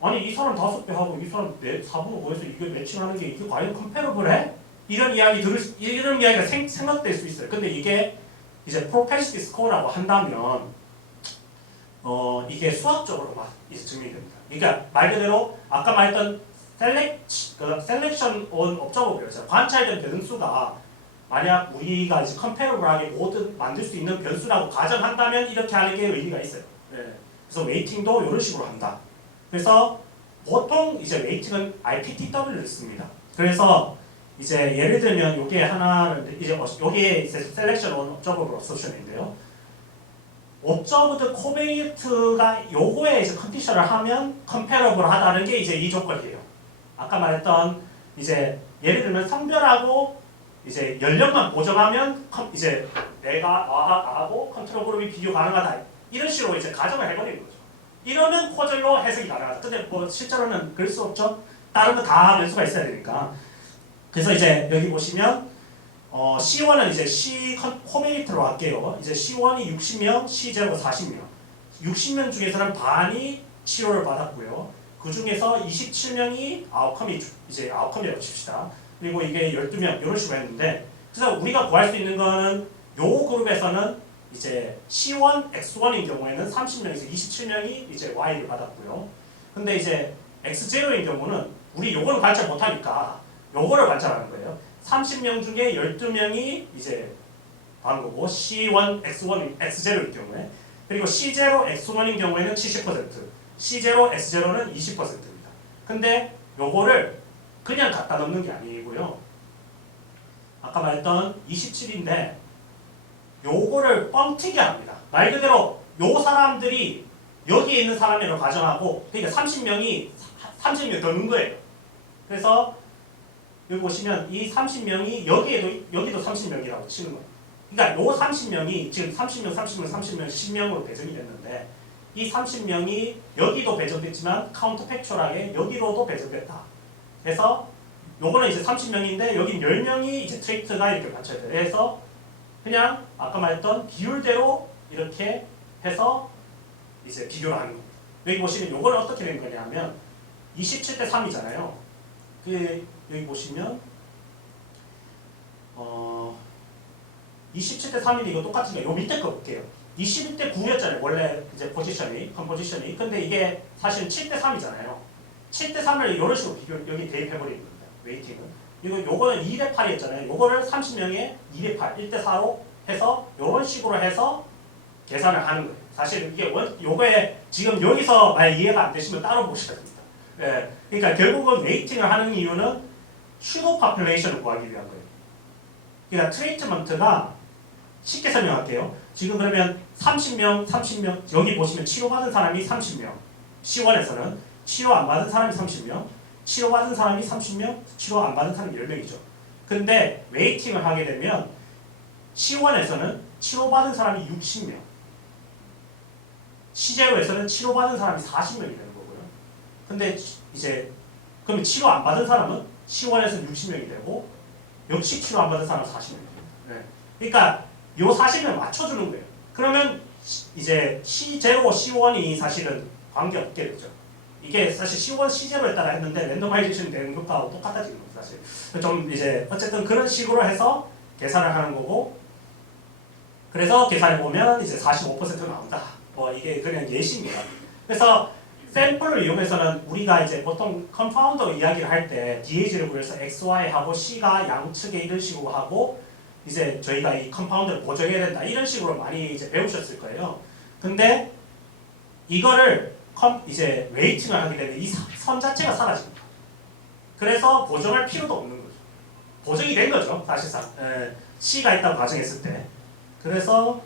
아니 이 사람 5배 하고 이 사람 4분의 5에서 이게 매칭하는 게 이게 과연 컴패러블해? 이런 이야기가 생각될 수 있어요. 근데 이게 이제 프로펜시티 스코어라고 한다면 이게 수학적으로 막 이제 증명됩니다. 그러니까 말 그대로 아까 말했던 셀렉션 온 옵저버블이었어요. 관찰된 변수가 만약 우리가 이제 컴패러블하게 모든 만들 수 있는 변수라고 가정한다면 이렇게 하는 게 의미가 있어요. 네. 그래서 웨이팅도 이런 식으로 한다. 그래서 보통 이제 웨이팅은 RPTW를 씁니다. 그래서 이제 예를 들면 요게 하나를 이제 요게 이제 셀렉션 온 옵저버블 어서션인데요. 옵저브드 코베이트가 요거에 이제 컨디션을 하면 컴패러블하다는 게 이제 이 조건이에요. 아까 말했던 이제 예를 들면 성별하고 이제 연령만 보정하면 이제 내가 나하고 컨트롤 그룹이 비교 가능하다 이런 식으로 이제 가정을 해버리는 거죠. 이러면 코젤로 해석이 가능하다. 근데 뭐 실제로는 그럴 수 없죠. 다른 거 다 변수가 있어야 되니까. 그래서 이제 여기 보시면 C1은 이제 C 코베이트로 할게요. 이제 C1이 60명, C0 40명. 60명 중에서는 반이 치료를 받았고요. 그 중에서 27명이 아웃컴이라고 칩시다. 그리고 이게 12명 이런 식으로 했는데 그래서 우리가 구할 수 있는 거는 요 그룹에서는 이제 C1, X1인 경우에는 30명에서 27명이 이제 Y를 받았고요. 근데 이제 X0인 경우는 우리 요거는 관찰 못하니까 요거를 관찰하는 거예요. 30명 중에 12명이 이제 받은 거고 C1, X1, X0인 경우에 그리고 C0, X1인 경우에는 70%, C0, S0는 20%입니다. 근데 요거를 그냥 갖다 넣는 게 아니고요. 아까 말했던 27인데 요거를 뻥튀기 합니다. 말 그대로 요 사람들이 여기에 있는 사람이라고 가정하고 그러니까 30명이 더 넣은 거예요. 그래서 여기 보시면 이 30명이 여기도 30명이라고 치는 거예요. 그러니까 요 30명이 지금 30명, 10명으로 배정이 됐는데 이 30명이 여기도 배정됐지만 카운터 팩츄얼하게 여기로도 배정됐다. 그래서 요거는 이제 30명인데 여긴 10명이 이제 트레이트가 이렇게 맞춰야 돼요. 그래서 그냥 아까 말했던 비율대로 이렇게 해서 이제 비교를 하는 겁니다. 여기 보시면 요거는 어떻게 된 거냐면 27대 3이잖아요. 여기 보시면 27대 3인데 이거 똑같은 게 요 밑에 거 볼게요. 21대 9였잖아요. 원래 이제 컴포지션이. 근데 이게 사실 7대 3이잖아요. 7대 3을 이런 식으로 여기 대입해버리는 겁니다. 웨이팅은. 요거는 2대 8이었잖아요. 요거를 30명에 2대 8, 1대 4로 해서 요런 식으로 해서 계산을 하는 거예요. 사실 이게 요거에 지금 여기서 만약 이해가 안 되시면 따로 보셔야 됩니다. 예, 그러니까 결국은 웨이팅을 하는 이유는 슈도 파퓰레이션을 구하기 위한 거예요. 그러니까 트리트먼트가 쉽게 설명할게요. 지금 그러면 30명 여기 보시면 치료받은 사람이 30명 C1에서는 치료 안 받은 사람이 30명 치료받은 사람이 30명 치료 안 받은 사람이 10명이죠. 근데 웨이팅을 하게 되면 C1에서는 치료받은 사람이 60명 C0에서는 치료받은 사람이 40명이 되는 거고요. 근데 이제 그러면 치료 안 받은 사람은 C1에서는 60명이 되고 역시 치료 안 받은 사람은 40명이에요. 네. 그러니까 요 40명 맞춰주는 거예요. 그러면 이제 C0, C1이 사실은 관계없게 되죠. 이게 사실 C1, C0에 따라 했는데 랜더마이제이션 되는 것하고 똑같아지는 거죠. 사실 좀 이제 어쨌든 그런 식으로 해서 계산을 하는 거고 그래서 계산해 보면 이제 45% 나온다. 뭐 이게 그냥 예시입니다. 그래서 샘플을 이용해서는 우리가 이제 보통 컴파운더 이야기를 할 때 DAG를 구해서 XY하고 C가 양측에 이런 식으로 하고 이제 저희가 이 컴파운드를 보정해야 된다 이런 식으로 많이 이제 배우셨을 거예요. 근데 이거를 이제 웨이팅을 하게 되면 이 선 자체가 사라집니다. 그래서 보정할 필요도 없는 거죠. 보정이 된 거죠, 사실상. C가 있다고 가정했을 때. 그래서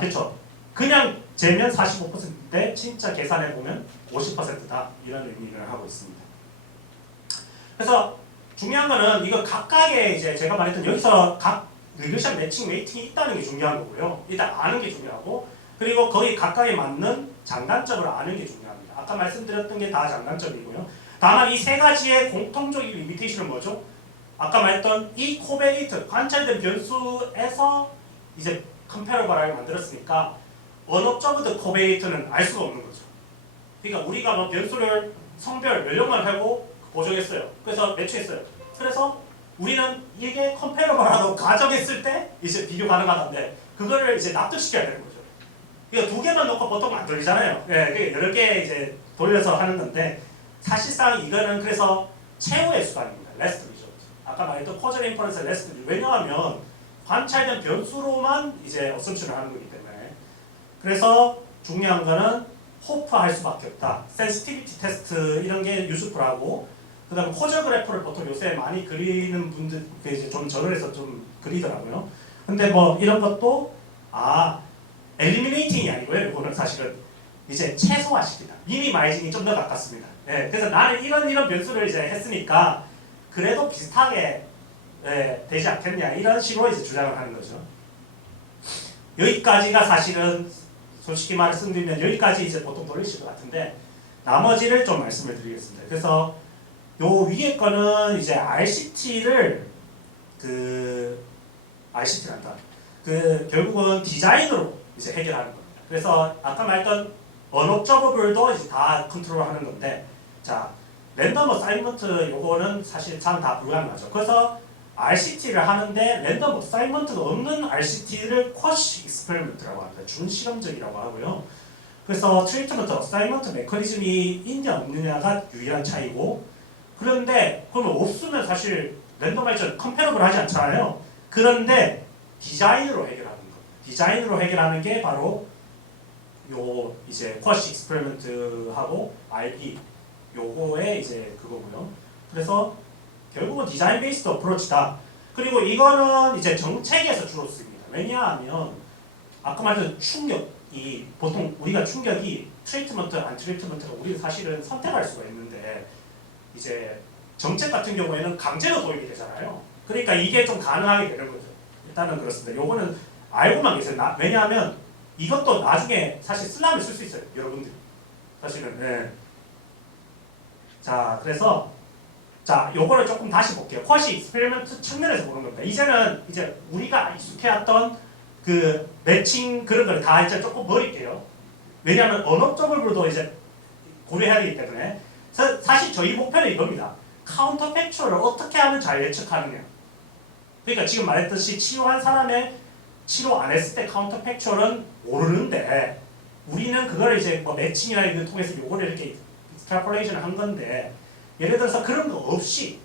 그렇죠. 그냥 재면 45%인데 진짜 계산해 보면 50%다 이런 의미를 하고 있습니다. 그래서 중요한 거는 이거 각각의 이제 제가 말했던 여기서 각 리그레션 매칭 웨이팅이 있다는 게 중요한 거고요. 일단 아는 게 중요하고 그리고 거기 각각에 맞는 장단점을 아는 게 중요합니다. 아까 말씀드렸던 게 다 장단점이고요. 다만 이 세 가지의 공통적인 리미테이션은 뭐죠? 아까 말했던 이 코베이트 관찰된 변수에서 이제 컴패러블하게 만들었으니까 언옵저브드 코베이트는 알 수가 없는 거죠. 그러니까 우리가 뭐 변수를 성별 연령만 하고 보정했어요. 그래서 매치했어요. 그래서 우리는 이게 컴패러블하다고 가정했을 때 이제 비교 가능하다는데 그거를 이제 납득시켜야 되는 거죠. 그러니까 두 개만 넣고 보통 안 돌리잖아요. 네, 여러 개 이제 돌려서 하는 건데 사실상 이거는 그래서 최후의 수단입니다. 레스트 리조트. 아까 말했던 코저널 인퍼런스 레스트 리조트. 왜냐하면 관찰된 변수로만 이제 어썸션을 하는 거기 때문에. 그래서 중요한 거는 호프할 수밖에 없다. 센시티비티 테스트 이런 게 유스풀하고 그다음 코저 그래프를 보통 요새 많이 그리는 분들 이제 좀 저널에서 좀 그리더라고요. 근데 뭐 이런 것도 엘리미네이팅이 아니고요. 이거는 사실은 이제 최소화시키다. 미니마이징이 좀 더 가깝습니다. 네, 그래서 나는 이런 변수를 이제 했으니까 그래도 비슷하게 되지 않겠냐 이런 식으로 이제 주장을 하는 거죠. 여기까지가 사실은 솔직히 말씀드리면 여기까지 이제 보통 돌리실 것 같은데 나머지를 좀 말씀을 드리겠습니다. 그래서 요 위에 거는 이제 RCT를 RCT란다. 결국은 디자인으로 이제 해결하는 겁니다. 그래서 아까 말했던 언옵저버블도 이제 다 컨트롤하는 건데, 자 랜덤 어사이먼트 요거는 사실상 다 불가능하죠. 그래서 RCT를 하는데 랜덤 어사이먼트가 없는 RCT를 쿼시 익스페리먼트라고 합니다. 준실험적이라고 하고요. 그래서 트리트먼트 어사이먼트 메커니즘이 있냐 없느냐가 유일한 차이고, 그런데 그러면 없으면 사실 랜덤하이저 컴패러블 하지 않잖아요. 그런데 디자인으로 해결하는 거. 디자인으로 해결하는 게 바로 요 이제 쿼시 익스페리먼트하고 RB 요거의 이제 그거고요. 그래서 결국은 디자인 베이스드 어프로치다. 그리고 이거는 이제 정책에서 주로 씁니다. 왜냐하면 아까 말했던 충격이 보통 우리가 충격이 트리트먼트, 안 트리트먼트가 우리는 사실은 선택할 수가 있는데 이제 정책 같은 경우에는 강제로 도입이 되잖아요. 그러니까 이게 좀 가능하게 되는 거죠. 일단은 그렇습니다. 요거는 알고만 계세요. 왜냐하면 이것도 나중에 사실 쓰려면 쓸 수 있어요. 여러분들이. 사실은. 네. 자, 그래서 요거를 조금 다시 볼게요. 쿼시 익스페리먼트 측면에서 보는 겁니다. 이제는 이제 우리가 익숙해왔던 그 매칭 그런 걸 다 이제 조금 버릴게요. 왜냐하면 언어적으로도 이제 고려해야 되기 때문에. 사실 저희 목표는 이겁니다. 카운터 팩추얼을 어떻게 하면 잘 예측하느냐. 그러니까 지금 말했듯이 치료한 사람의 치료 안 했을 때 카운터 팩추얼은 모르는데 우리는 그걸 이제 뭐 매칭이나 이런 걸 통해서 요거를 이렇게 익스트라폴레이션을 한 건데, 예를 들어서 그런 거 없이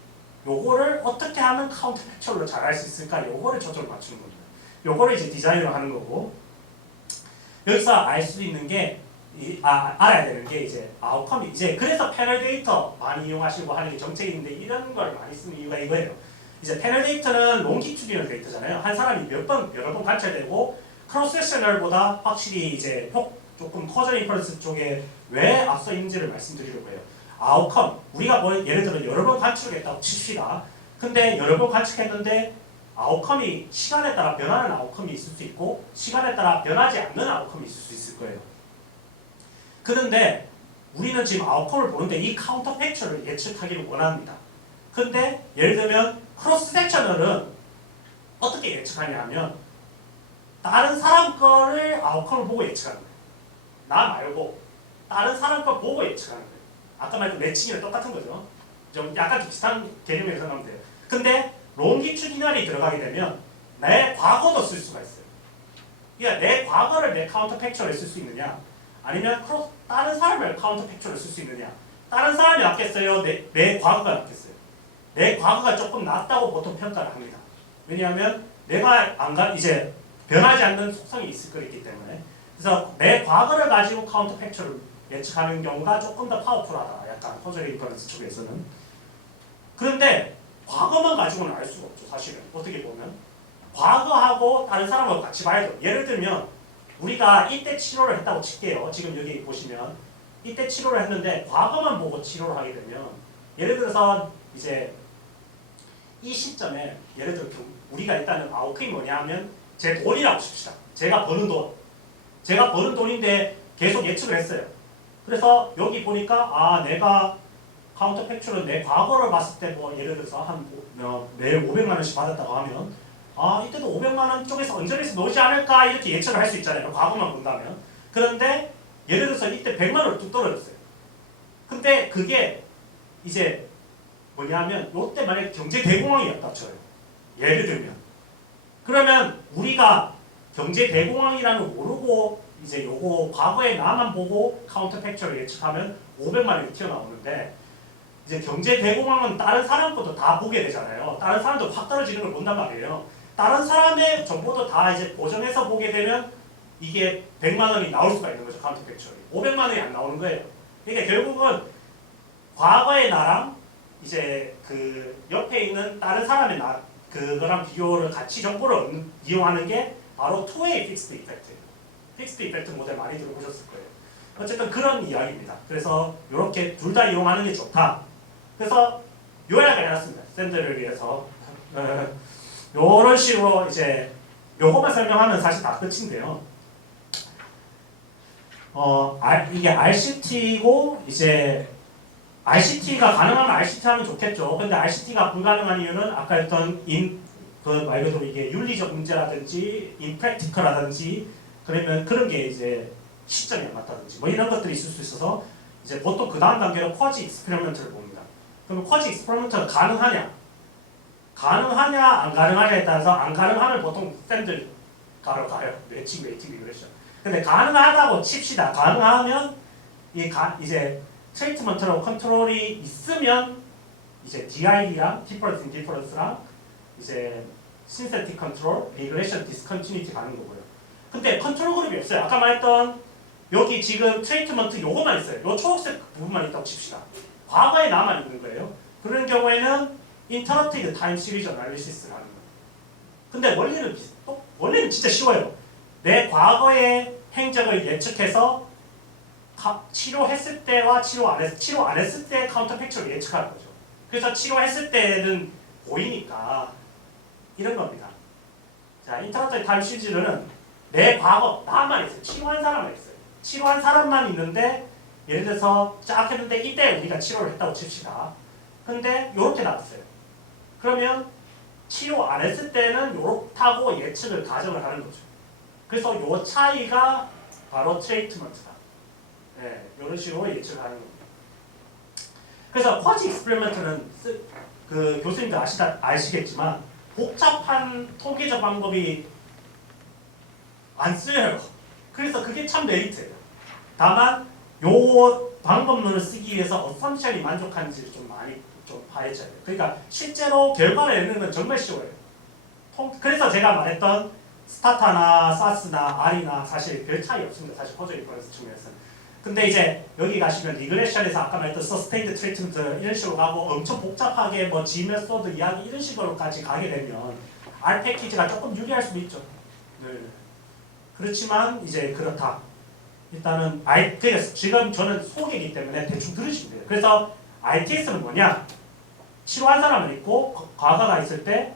요거를 어떻게 하면 카운터 팩추얼로 잘 할 수 있을까, 요거를 초점을 맞추는 겁니다. 요거를 이제 디자인으로 하는 거고, 여기서 알 수 있는 게 알아야 되는 게 이제 아웃컴이 이제 그래서 패널 데이터 많이 이용하시고 하는 게 정책인데 이런 걸 많이 쓰는 이유가 이거예요. 이제 패널 데이터는 롱기튜디널 데이터잖아요. 한 사람이 여러 번 관찰되고 크로스 섹셔널보다 확실히 이제 조금 커저널 인퍼런스 쪽에 왜 앞서 있는지를 말씀드리려고 해요. 아웃컴 우리가 뭐 예를 들어 여러 번 관측했다고 칩시다. 근데 여러 번 관측했는데 아웃컴이 시간에 따라 변하는 아웃컴이 있을 수 있고 시간에 따라 변하지 않는 아웃컴이 있을 수 있을 거예요. 그런데 우리는 지금 아웃컴을 보는데 이 카운터 팩처를 예측하기를 원합니다. 근데 예를 들면 크로스 섹셔널은 어떻게 예측하냐 하면 다른 사람 거를 아웃컴을 보고 예측하는 거예요. 나 말고 다른 사람 거 보고 예측하는 거예요. 아까 말했던 매칭이랑 똑같은 거죠. 좀 약간 비슷한 개념이라고 생각하면 돼요. 근데 롱기튜디널이 들어가게 되면 내 과거도 쓸 수가 있어요. 그러니까 내 과거를 내 카운터 팩처를 쓸 수 있느냐, 아니면 다른 사람을 카운터 팩처를 쓸 수 있느냐. 다른 사람이 낫겠어요? 내 과거가 낫겠어요? 내 과거가 조금 낫다고 보통 평가를 합니다. 왜냐하면 내가 이제 변하지 않는 속성이 있을 거기 때문에 그래서 내 과거를 가지고 카운터 팩처를 예측하는 경우가 조금 더 파워풀하다. 약간 퍼즐 인퍼런스 쪽에서는. 그런데 과거만 가지고는 알 수가 없죠. 사실은 어떻게 보면 과거하고 다른 사람하고 같이 봐야 돼요. 예를 들면 우리가 이때 치료를 했다고 칠게요. 지금 여기 보시면 이때 치료를 했는데 과거만 보고 치료를 하게 되면 예를 들어서 이제 이 시점에 예를 들어 우리가 일단은 아웃컴이 뭐냐 하면 제 돈이라고 칩시다. 제가 버는 돈인데 계속 예측을 했어요. 그래서 여기 보니까 내가 카운터 팩처를 내 과거를 봤을 때 뭐 예를 들어서 매일 500만 원씩 받았다고 하면 이때도 500만 원 쪽에서 언저리에서 놓지 않을까 이렇게 예측을 할 수 있잖아요. 과거만 본다면. 그런데 예를 들어서 이때 100만 원을 뚝 떨어졌어요. 근데 그게 이제 뭐냐면 이때 만약에 경제 대공황이었다 쳐요. 예를 들면. 그러면 우리가 경제 대공황이라는 걸 모르고 이제 요거 과거의 나만 보고 카운터 팩처를 예측하면 500만 원이 튀어나오는데 이제 경제 대공황은 다른 사람 것도 다 보게 되잖아요. 다른 사람도 확 떨어지는 걸 본단 말이에요. 다른 사람의 정보도 다 이제 보정해서 보게 되면 이게 100만 원이 나올 수가 있는 거죠. 카운터 팩처리. 500만 원이 안 나오는 거예요. 그러니까 결국은 과거의 나랑 이제 그 옆에 있는 다른 사람의 그거랑 비교를 같이 정보를 이용하는 게 바로 투웨이 픽스드 이펙트. 픽스드 이펙트 모델 많이 들어보셨을 거예요. 어쨌든 그런 이야기입니다. 그래서 이렇게 둘 다 이용하는 게 좋다. 그래서 요약을 해놨습니다. 샌들을 위해서. 요런 식으로 이제 요것만 설명하면 사실 다 끝인데요. 이게 RCT고 이제 RCT가 가능하면 RCT 하면 좋겠죠. 근데 RCT가 불가능한 이유는 아까 했던 그 말 그대로 이게 윤리적 문제라든지 임프랙티컬하든지 그러면 그런 게 이제 시점이 안 맞다든지 뭐 이런 것들이 있을 수 있어서 이제 보통 그 다음 단계로 쿼지 익스페리먼트를 봅니다. 그러면 쿼지 익스페리먼트가 가능하냐 안 가능하냐에 따라서 안 가능하면 보통 샌들 가로 가요. 매칭 웨이팅 리그레션. 근데 가능하다고 칩시다. 가능하면 이제 트리트먼트라고 컨트롤이 있으면 이제 DID랑 디퍼런스 인디퍼런스랑 이제 신세틱 컨트롤, 리그레션 디스컨티뉴티 가는 거고요. 근데 컨트롤 그룹이 없어요. 아까 말했던 여기 지금 트리트먼트 요거만 있어요. 요 초록색 부분만 있다고 칩시다. 과거에 남아 있는 거예요. 그런 경우에는 인터럽티드 타임 시리즈 어널리시스를 하는 거예요. 근데 원리는 진짜 쉬워요. 내 과거의 행적을 예측해서 치료했을 때와 치료 안 했을 때 카운터 팩처를 예측하는 거죠. 그래서 치료했을 때는 보이니까 이런 겁니다. 자, 인터럽티드 타임 시리즈는 내 과거 나만 있어요. 치료한 사람만 있어요. 치료한 사람만 있는데 예를 들어서 쫙 했는데 이때 우리가 치료를 했다고 칩시다. 근데 요렇게 나왔어요. 그러면 치료 안 했을 때는 요렇다고 예측을 가정을 하는 거죠. 그래서 요 차이가 바로 트리트먼트다. 네, 이런 식으로 예측을 하는 겁니다. 그래서 쿼지 익스페리먼트는 그 교수님들 아시겠지만 복잡한 통계적 방법이 안 쓰여요. 그래서 그게 참 메리트예요. 다만 요 방법론을 쓰기 위해서 어썸션이 만족하는지를 좀 많이 좀 파헤쳐야 돼요. 그러니까 실제로 결과를 내는 건 정말 쉬워요. 그래서 제가 말했던 스타타나 사스나 R이나 사실 별 차이 없습니다. 사실 퍼즐 인퍼런스 측면에서는. 근데 이제 여기 가시면 리그레션에서 아까 말했던 서스테인드 트리트먼트 이런 식으로 가고 엄청 복잡하게 뭐 G메소드 이야기 이런 식으로까지 가게 되면 R 패키지가 조금 유리할 수도 있죠. 네. 그렇지만 이제 그렇다. 일단은 그래서 지금 저는 소개이기 때문에 대충 들으시면 돼요. 그래서 ITS는 뭐냐? 치료한 사람은 있고 과거가 있을 때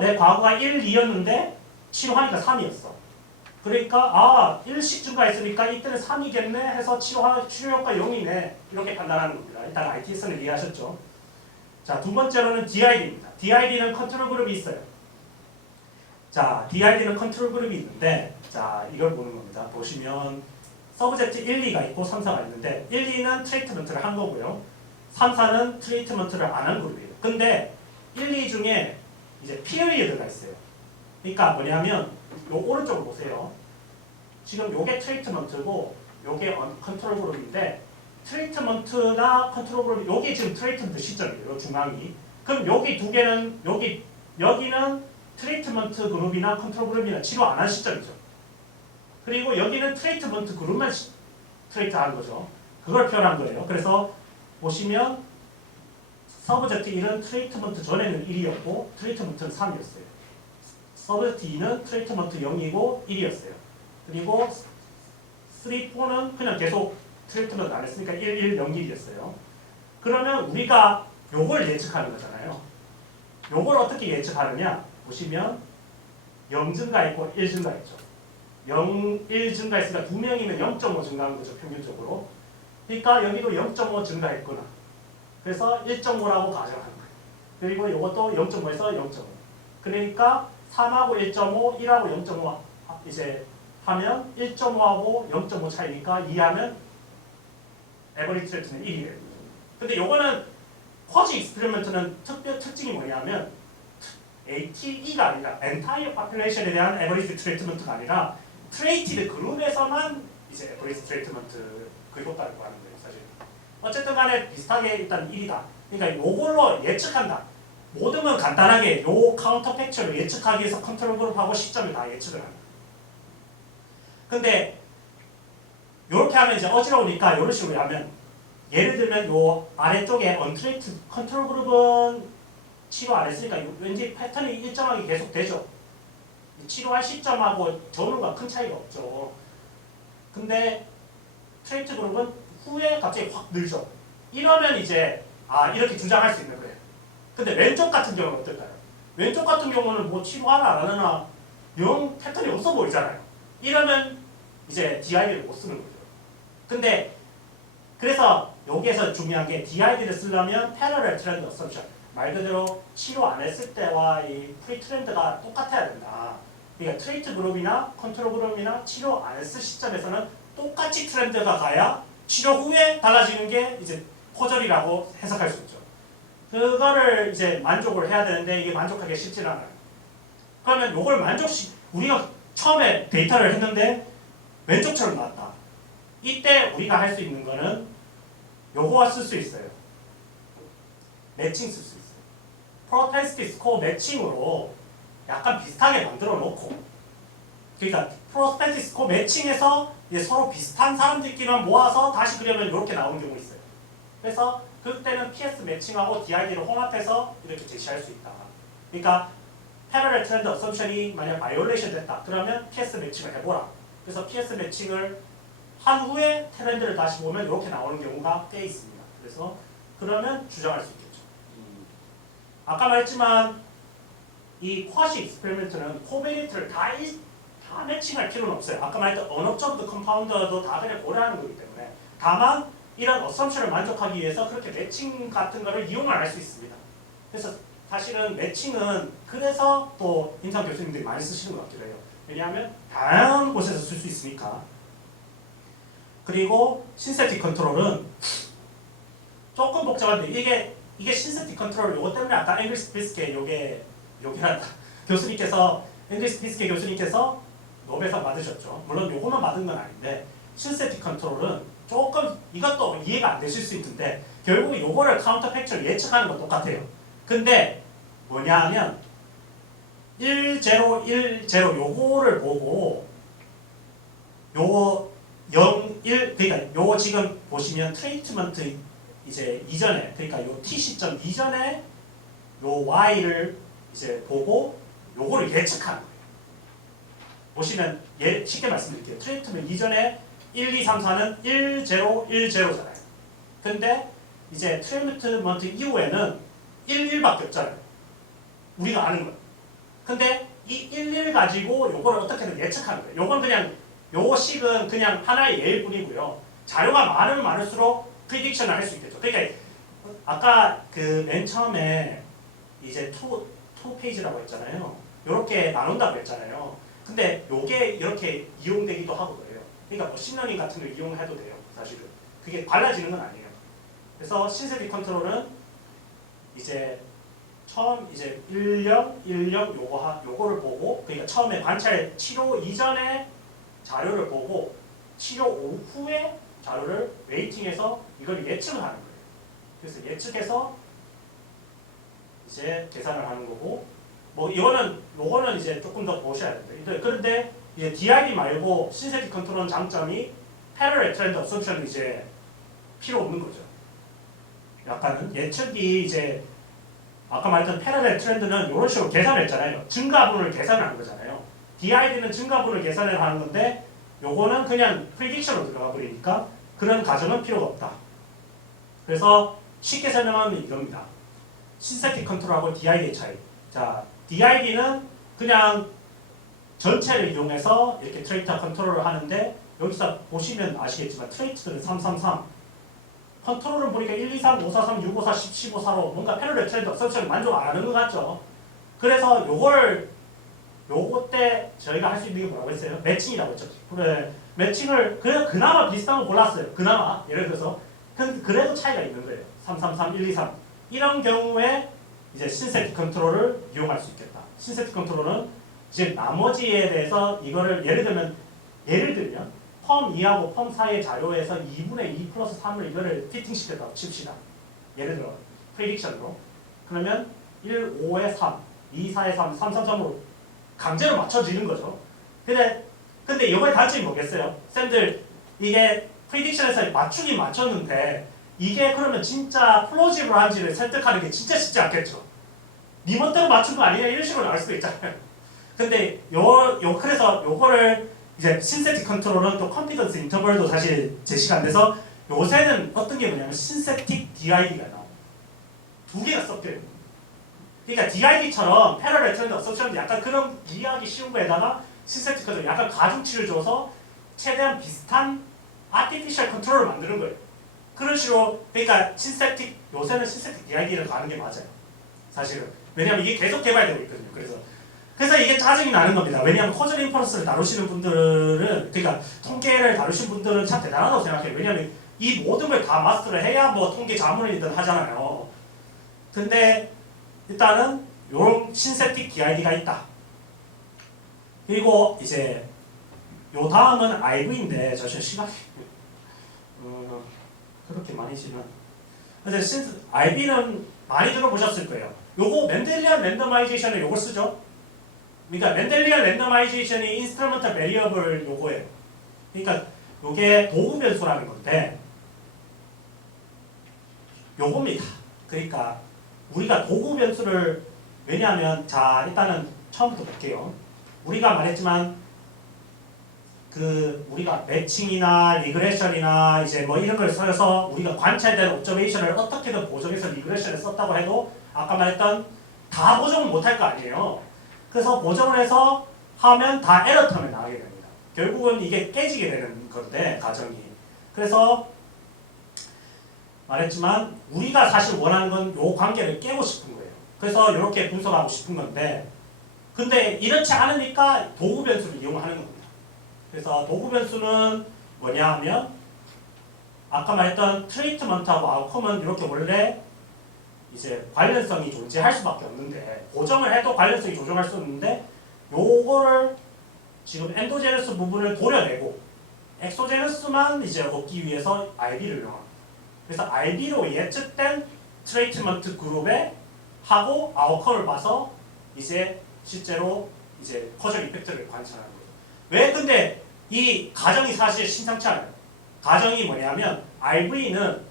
내 과거가 1, 2였는데 치료하니까 3이었어. 그러니까 1씩 증가했으니까 이때는 3이겠네 해서 치료 효과 0이네 이렇게 판단하는 겁니다. 일단 ITS는 이해하셨죠? 자, 두 번째로는 DID입니다. DID는 컨트롤 그룹이 있어요. 자, DID는 컨트롤 그룹이 있는데 자, 이걸 보는 겁니다. 보시면 서브젝트 1, 2가 있고 3, 4가 있는데 1, 2는 트리트먼트를 한 거고요. 3, 4는 트리트먼트를 안 한 그룹이에요. 근데 1, 2 중에 이제 피리어드가 있어요. 그러니까 뭐냐면 요 오른쪽으로 보세요. 지금 요게 트리트먼트고 요게 컨트롤 그룹인데 트리트먼트나 컨트롤 그룹 여기 지금 트리트먼트 시점이에요. 요 중앙이. 그럼 여기 두 개는 여기는 트리트먼트 그룹이나 컨트롤 그룹이나 치료 안 한 시점이죠. 그리고 여기는 트리트먼트 그룹만 트리트 하는 거죠. 그걸 표현한 거예요. 그래서 보시면 서브젝트 1은 트리트먼트 전에는 1이었고 트리트먼트는 3이었어요. 서브젝트 2는 트리트먼트 0이고 1이었어요. 그리고 3, 4는 그냥 계속 트리트먼트 안 했으니까 1, 1, 0, 1이었어요. 그러면 우리가 요걸 예측하는 거잖아요. 요걸 어떻게 예측하느냐 보시면 0 증가했고 1 증가했죠. 0, 1 증가했으니까 2명이면 0.5 증가한 거죠. 평균적으로. 그러니까 여기도 0.5 증가했구나. 그래서 1.5라고 가정하는 거예요. 그리고 이것도 0.5에서 0.5. 그러니까 3하고 1.5, 1하고 0.5 이제 하면 1.5하고 0.5 차이니까 2하면 에버리지 트레이트는 1이에요. 근데 요거는 쿼지 익스페리먼트는 특징이 뭐냐면 ATE가 아니라 엔타이어 파퓰레이션에 대한 에버리지 트리트먼트가 아니라 트레이티드 그룹에서만 이제 에버리지 트리트먼트 그것다라고 하는 거예요, 사실. 어쨌든 간에 비슷하게 일단 1이다. 그러니까 요걸로 예측한다. 모든 건 간단하게 요 카운터 팩처를 예측하기 위해서 컨트롤 그룹하고 시점을 다 예측을 합니다. 근데 요렇게 하면 이제 어지러우니까 요런 식으로 하면 예를 들면 요 아래쪽에 언트레이트 컨트롤 그룹은 치료 안 했으니까 왠지 패턴이 일정하게 계속 되죠. 치료할 시점하고 전후가 큰 차이가 없죠. 근데 트레이트 그룹은 후에 갑자기 확 늘죠. 이러면 이제 이렇게 주장할 수 있는 거예요. 근데 왼쪽 같은 경우는 어떨까요? 왼쪽 같은 경우는 뭐 치료하나 안 하나 영 패턴이 없어 보이잖아요. 이러면 이제 DID를 못 쓰는 거죠. 근데 그래서 여기에서 중요한 게 DID를 쓰려면 패러럴 트렌드 어썸션 말 그대로 치료 안 했을 때와 이 프리 트렌드가 똑같아야 된다. 그러니까 트레이트 그룹이나 컨트롤 그룹이나 치료 안 했을 시점에서는 똑같이 트렌드가 가야 치료 후에 달라지는 게 이제 코절이라고 해석할 수 있죠. 그거를 이제 만족을 해야 되는데 이게 만족하기 쉽지 않아요. 그러면 이걸 우리가 처음에 데이터를 했는데 왼쪽처럼 나왔다. 이때 우리가 할 수 있는 거는 요거와 쓸 수 있어요. 매칭 쓸 수 있어요. 프로펜시티 스코어 매칭으로 약간 비슷하게 만들어 놓고, 그러니까 프로펜시티 스코어 매칭해서 이제 서로 비슷한 사람들끼리만 모아서 다시 그려면 이렇게 나오는 경우 있어요. 그래서 그때는 PS 매칭하고 DID를 혼합해서 이렇게 제시할 수 있다. 그러니까 패러럴 트렌드 어썸션이 만약 바이올레이션 됐다. 그러면 PS 매칭을 해보라. 그래서 PS 매칭을 한 후에 트렌드를 다시 보면 이렇게 나오는 경우가 꽤 있습니다. 그래서 그러면 주장할 수 있겠죠. 아까 말했지만 이 쿼시 익스페리먼트는 코베리트를 다 매칭할 필요는 없어요. 아까 말했던 언업저브드 컴파운더도 다 그냥 고려하는 거기 때문에 다만 이런 어썸션을 만족하기 위해서 그렇게 매칭 같은 거를 이용을 할 수 있습니다. 그래서 사실은 매칭은 그래서 또 임상 교수님들이 많이 쓰시는 것 같기도 해요. 왜냐하면 다양한 곳에서 쓸 수 있으니까. 그리고 신세틱 컨트롤은 조금 복잡한데 이게 신세틱 컨트롤 요거 때문에 아까 앵글스 비스케 요게란다 교수님께서 앵글스 비스케 교수님께서 노벨상 받으셨죠. 물론 요거만 받은 건 아닌데 신세틱 컨트롤은 조금 이것도 이해가 안 되실 수 있는데 결국 요거를 카운터 팩처를 예측하는 건 똑같아요. 근데 뭐냐 하면 1, 0, 1, 0 요거를 보고 요거 0, 1 그러니까 요거 지금 보시면 트리트먼트 이제 이전에 그러니까 요 T 시점 이전에 요 Y를 이제 보고 요거를 예측하는 거예요. 보시면 쉽게 말씀드릴게요. 트리트먼트 이전에 1, 2, 3, 4는 1, 0, 1, 0잖아요. 근데 이제 트리트먼트 이후에는 1, 1밖에 없잖아요. 우리가 아는 거예요. 근데 이 1, 1 가지고 요거를 어떻게든 예측하는 거예요. 요건 그냥 요 식은 그냥 하나의 예일 뿐이고요. 자료가 많으면 많을수록 프리딕션을 할 수 있겠죠. 그러니까 아까 그 맨 처음에 이제 투 페이지라고 했잖아요. 이렇게 나눈다고 했잖아요. 근데 요게 이렇게 이용되기도 하고 그래요. 그러니까 머신러닝 같은 걸 이용해도 돼요. 사실은 그게 달라지는 건 아니에요. 그래서 신세틱 컨트롤은 이제 처음 이제 10, 10 요거를 보고 그러니까 처음에 관찰 치료 이전에 자료를 보고 치료 후에 자료를 웨이팅해서 이걸 예측을 하는 거예요. 그래서 예측해서 이제 계산을 하는 거고 뭐 요거는 이제 조금 더 보셔야 됩니다. 그런데 이제 DID 말고 신세틱 컨트롤 장점이 패러렐 트렌드 어썸션이 이제 필요 없는 거죠. 약간은 예측이 이제 아까 말했던 패러렐 트렌드는 이런 식으로 계산했잖아요. 증가분을 계산하는 거잖아요. DID는 증가분을 계산을 하는 건데 요거는 그냥 프리딕션으로 들어가 버리니까 그런 가정은 필요가 없다. 그래서 쉽게 설명하면 이겁니다. 신세틱 컨트롤하고 DID의 차이. 자, DID는 그냥 전체를 이용해서 이렇게 트레이터 컨트롤을 하는데 여기서 보시면 아시겠지만 트레이트들은 333 컨트롤을 보니까 1, 2, 3, 5, 4, 3, 6, 5, 4, 10, 15, 4로 뭔가 패러렐 트렌드 어썸션을 만족 안 하는 것 같죠. 그래서 요거 때 저희가 할 수 있는 게 뭐라고 했어요? 매칭이라고 했죠. 그래, 매칭을 그나마 비슷한 거 골랐어요. 그나마 예를 들어서 그래도 차이가 있는 거예요. 333, 1, 2, 3 이런 경우에 이제 신세틱 컨트롤을 이용할 수 있겠다. 신세틱 컨트롤은 이제 나머지에 대해서 이거를 예를 들면 펌 2하고 펌 4의 자료에서 2분의 2 플러스 3을 이거를 피팅시켰다고 칩시다. 예를 들어 프리딕션으로 그러면 1, 5에 3, 2, 4에 3, 3, 3, 3으로 강제로 맞춰지는 거죠. 근데 이거의 단점이 뭐겠어요? 쌤들 이게 프리딕션에서 맞추긴 맞췄는데 이게 그러면 진짜 플로지블한지를 설득하는 게 진짜 쉽지 않겠죠. 니 멋대로 맞춘 거 아니냐 이런 식으로 나올 수도 있잖아요. 근데 그래서 요거를 이제 신세틱 컨트롤은 또 컨피던스 인터벌도 사실 제시가 안 돼서 요새는 어떤 게 뭐냐면 신세틱 DID가 나와요. 두 개가 섞여요. 그러니까 DID처럼 패러렐 트렌드 어썸션도 약간 그런 이해하기 쉬운 거에다가 신세틱 컨트롤 약간 가중치를 줘서 최대한 비슷한 아티피셜 컨트롤을 만드는 거예요. 그런 식으로 그러니까 요새는 신세틱 DID를 가는 게 맞아요. 사실은 왜냐하면 이게 계속 개발되고 있거든요. 그래서 이게 짜증이 나는 겁니다. 왜냐하면 커즐 인퍼런스를 다루시는 분들은 그러니까 통계를 다루신 분들은 참 대단하다고 생각해요. 왜냐하면 이 모든 걸 다 마스터를 해야 뭐 통계 자문이든 하잖아요. 근데 일단은 요런 신세틱 DID가 있다. 그리고 이제 요 다음은 IV인데 저 시간이 그렇게 많이 지는. 근데 IV는 많이 들어보셨을 거예요. 요거 멘델리안 랜더마이제이션을 요걸 쓰죠. 그러니까 멘델리안 랜더마이제이션이 인스트루먼탈 베리어블 요거예요. 그러니까 요게 도구 변수라는 건데 요겁니다. 그러니까 우리가 도구 변수를 왜냐하면 자 일단은 처음부터 볼게요. 우리가 말했지만 우리가 매칭이나 리그레션이나 이제 뭐 이런 걸 써서 우리가 관찰된 옵저베이션을 어떻게든 보정해서 리그레션을 썼다고 해도 아까 말했던 다 보정을 못할 거 아니에요. 그래서 보정을 해서 하면 다 에러 텀에 나가게 됩니다. 결국은 이게 깨지게 되는 건데 가정이. 그래서 말했지만 우리가 사실 원하는 건 요 관계를 깨고 싶은 거예요. 그래서 이렇게 분석하고 싶은 건데 근데 이렇지 않으니까 도구 변수를 이용하는 겁니다. 그래서 도구 변수는 뭐냐 하면 아까 말했던 트리트먼트하고 아웃컴은 이렇게 원래 이제 관련성이 존재할 수밖에 없는데 고정을 해도 관련성이 조정할 수 없는데 요거를 지금 엔도제너스 부분을 도려내고 엑소제너스만 이제 얻기 위해서 RB를 이용합니다. 그래서 RB로 예측된 트리트먼트 그룹에 하고 아웃컴을 봐서 이제 실제로 이제 커즐 이펙트를 관찰하는 거예요. 왜 근데 이 가정이 사실 심상치 않아요. 가정이 뭐냐면 RV는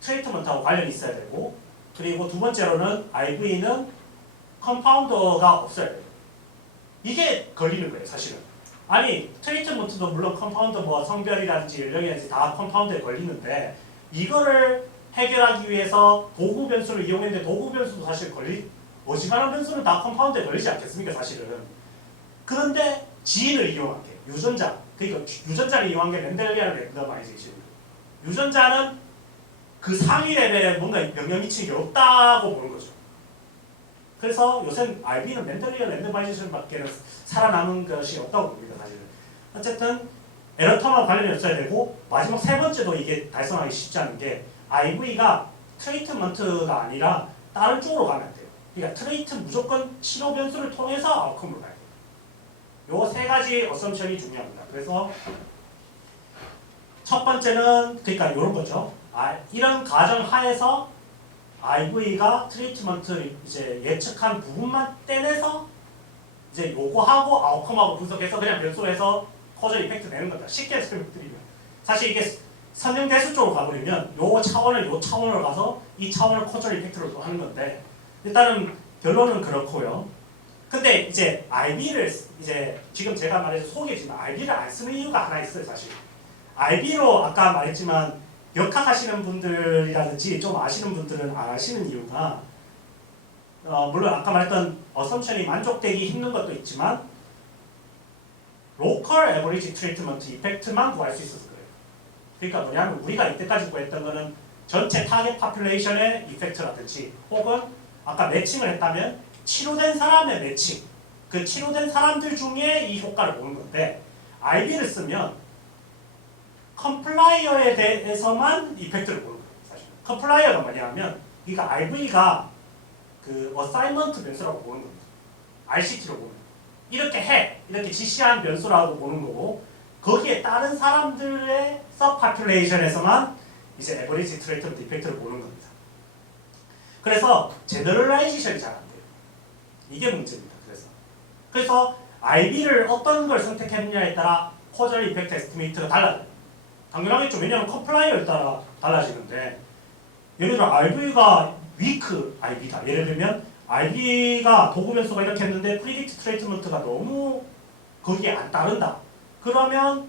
트리트먼트하고 관련이 있어야 되고 그리고 두 번째로는 RV는 컴파운더가 없어야 돼요. 이게 걸리는 거예요 사실은. 아니 트리트먼트도 물론 컴파운더 뭐 성별이라든지 연령이라든지 다 컴파운더에 걸리는데 이거를 해결하기 위해서 도구 변수를 이용했는데 도구 변수도 사실 어지간한 변수는 다 컴파운드에 걸리지 않겠습니까 사실은. 그런데 지인을 이용한 게 유전자 그러니까 유전자를 이용한 게 멘델리안 랜더마이제이션입니다. 유전자는 그 상위 레벨에 뭔가 영향 미치는 게 없다고 보는 거죠. 그래서 요새 RB는 멘델리안 랜더마이제이션밖에 살아남은 것이 없다고 봅니다 사실은. 어쨌든 에러텀하고 관련이 없어야 되고 마지막 세 번째도 이게 달성하기 쉽지 않은 게 IV가 트리트먼트가 아니라 다른 쪽으로 가면 돼요. 그러니까 트레이트 무조건 치료 변수를 통해서 아웃컴으로 가야 돼요. 요 세 가지 어썸션이 중요합니다. 그래서 첫 번째는 그러니까 이런 거죠. 이런 가정 하에서 IV가 트리트먼트 이제 예측한 부분만 떼내서 이제 요거하고 아웃컴하고 분석해서 그냥 변수해서 커저 이펙트 내는 거다. 쉽게 설명드리면 사실 이게 선형대수 쪽으로 가버리면 요 차원을 가서 이 차원을 커저 이펙트로 또 하는 건데 일단은 결론은 그렇고요. 근데 이제 IB를 이제 지금 제가 말해서 속이지만 IB를 안 쓰는 이유가 하나 있어요. 사실 IB로 아까 말했지만 역학하시는 분들이라든지 좀 아시는 분들은 안 하시는 이유가 물론 아까 말했던 어썸션이 만족되기 힘든 것도 있지만 로컬 에버리지 트리트먼트 이펙트만 구할 수 있어서 그래요. 그러니까 뭐냐면 우리가 이때까지 구했던 거는 전체 타겟 파퓰레이션의 이펙트라든지 혹은 아까 매칭을 했다면 치료된 사람의 매칭 그 치료된 사람들 중에 이 효과를 보는 건데 IB를 쓰면 컴플라이어에 대해서만 이펙트를 보는 거예요. 사실 컴플라이어가 뭐냐면 그러니까 IV가 그 어사이먼트 변수라고 보는 겁니다. RCT로 보는 거예요. 이렇게 해 이렇게 지시한 변수라고 보는 거고 거기에 다른 사람들의 서파퓰레이션에서만 이제 에버리지 트레이트먼트 이펙트를 보는 겁니다. 그래서 제너럴라이제이션이 잘 안 돼요. 이게 문제입니다. 그래서 IB를 어떤 걸 선택했느냐에 따라 코저럴 이펙트 에스티메이트가 달라져요. 당연하겠죠. 왜냐하면 컴플라이어에 따라 달라지는데 예를 들어 IV가 위크 IB다. 예를 들면 IB가 도구 변수가 이렇게 했는데 프리딕트 트레이트먼트가 너무 거기에 안 따른다. 그러면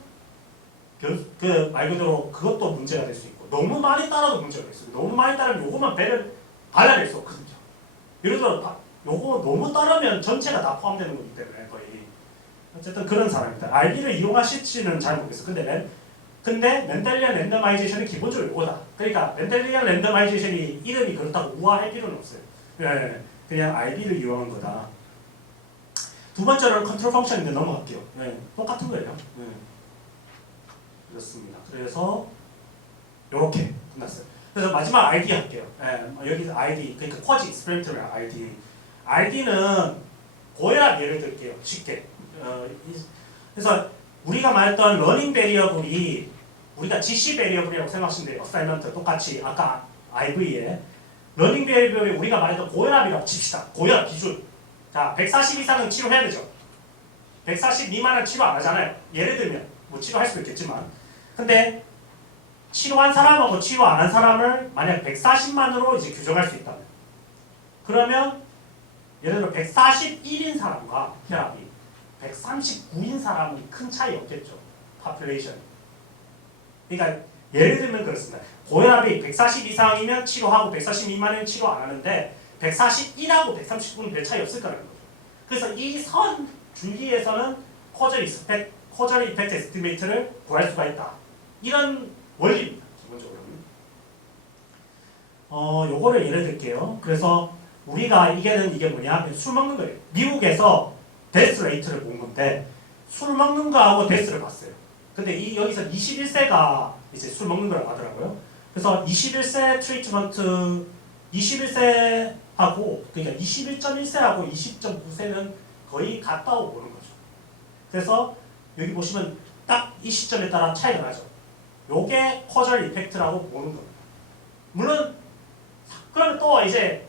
그 말 그대로 그것도 문제가 될 수 있고 너무 많이 따라도 문제가 될 수 있고 너무 많이 따르면 요거만 배를 발라낼 수 없거든요. 예를 들어 요거 너무 따르면 전체가 다 포함되는 거기 때문에 거의 어쨌든 그런 사람입니다. IB를 이용하실지는 잘 모르겠어요. 근데 멘델리안 랜더마이제이션이 기본적으로 이거다. 그러니까 멘델리안 랜더마이제이션이 이름이 그렇다고 우아할 필요는 없어요. 네, 그냥 IB를 이용한 거다. 두 번째로는 컨트롤 펑션인데 넘어갈게요. 네, 똑같은 거예요. 네. 그렇습니다. 그래서 이렇게 끝났어요. 그래서 마지막 ID 할게요. 네, 여기서 ID 그러니까 쿼지 익스페리멘털 ID는 고혈압 예를 들게요. 쉽게. 그래서 우리가 말했던 러닝 베리어블이 우리가 GC 베리어블이라고 생각하시면 돼요. 어사이먼트 똑같이 아까 IV에 러닝 베리어블이 우리가 말했던 고혈압이라고 칩시다. 고혈압 기준. 자, 140 이상은 치료해야 되죠. 140 미만은 치료 안 하잖아요. 예를 들면 뭐 치료할 수도 있겠지만 근데 치료한 사람하고 치료 안 한 사람을 만약 140만으로 이제 규정할 수 있다면 그러면 예를 들어 141인 사람과 혈압이 139인 사람이 큰 차이 없겠죠. 파퓰레이션. 그러니까 예를 들면 그렇습니다. 고혈압이 140 이상이면 치료하고 140 미만이면 치료 안 하는데 141하고 139는 별 차이 없을 거라는 거죠. 그래서 이 선 줄기에서는 코저럴 이펙트 에스티메이트를 구할 수가 있다. 이런 원리입니다. 기본적으로는. 요거를 예를 들게요. 그래서 우리가 이게 뭐냐? 술 먹는 거예요. 미국에서 데스 레이트를 본 건데 술 먹는 거하고 데스를 봤어요. 근데 여기서 21세가 이제 술 먹는 거라고 하더라고요. 그래서 21세 트리트먼트 21세하고 그러니까 21.1세하고 20.9세는 거의 같다고 보는 거죠. 그래서 여기 보시면 딱 이 시점에 따라 차이가 나죠. 요게 코저럴 이펙트라고 보는 겁니다. 물론 그러면 또 이제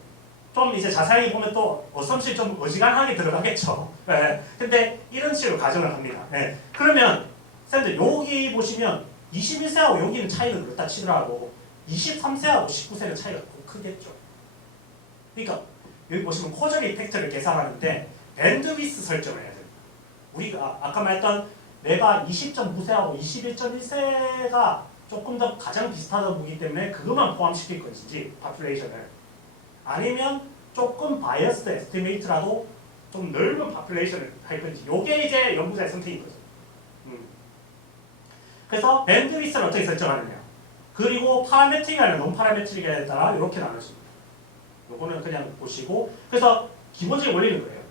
좀 이제 자세히 보면 또 어썸션이 좀 어지간하게 들어가겠죠. 네. 근데 이런 식으로 가정을 합니다. 네. 그러면 쌤들 여기 보시면 21세하고 여기는 차이는 그렇다 치더라도 23세하고 19세는 차이가 크겠죠. 그러니까 여기 보시면 코저럴 이펙트를 계산하는데 밴드위스 설정을 해야 됩니다. 우리가 아까 말했던 내가 20.9세하고 21.1세가 조금 더 가장 비슷하다 보기 때문에 그것만 포함시킬 건지 파퓰레이션을 아니면 조금 바이어스드 에스티메이트라도 좀 넓은 파퓰레이션을 할 건지 요게 이제 연구자의 선택인 거죠. 그래서 밴드위스를 어떻게 설정하느냐 그리고 파라메트릭이 아니라 논 파라메트릭에 따라 이렇게 나눠집니다. 요거는 그냥 보시고 그래서 기본적인 원리는 거예요.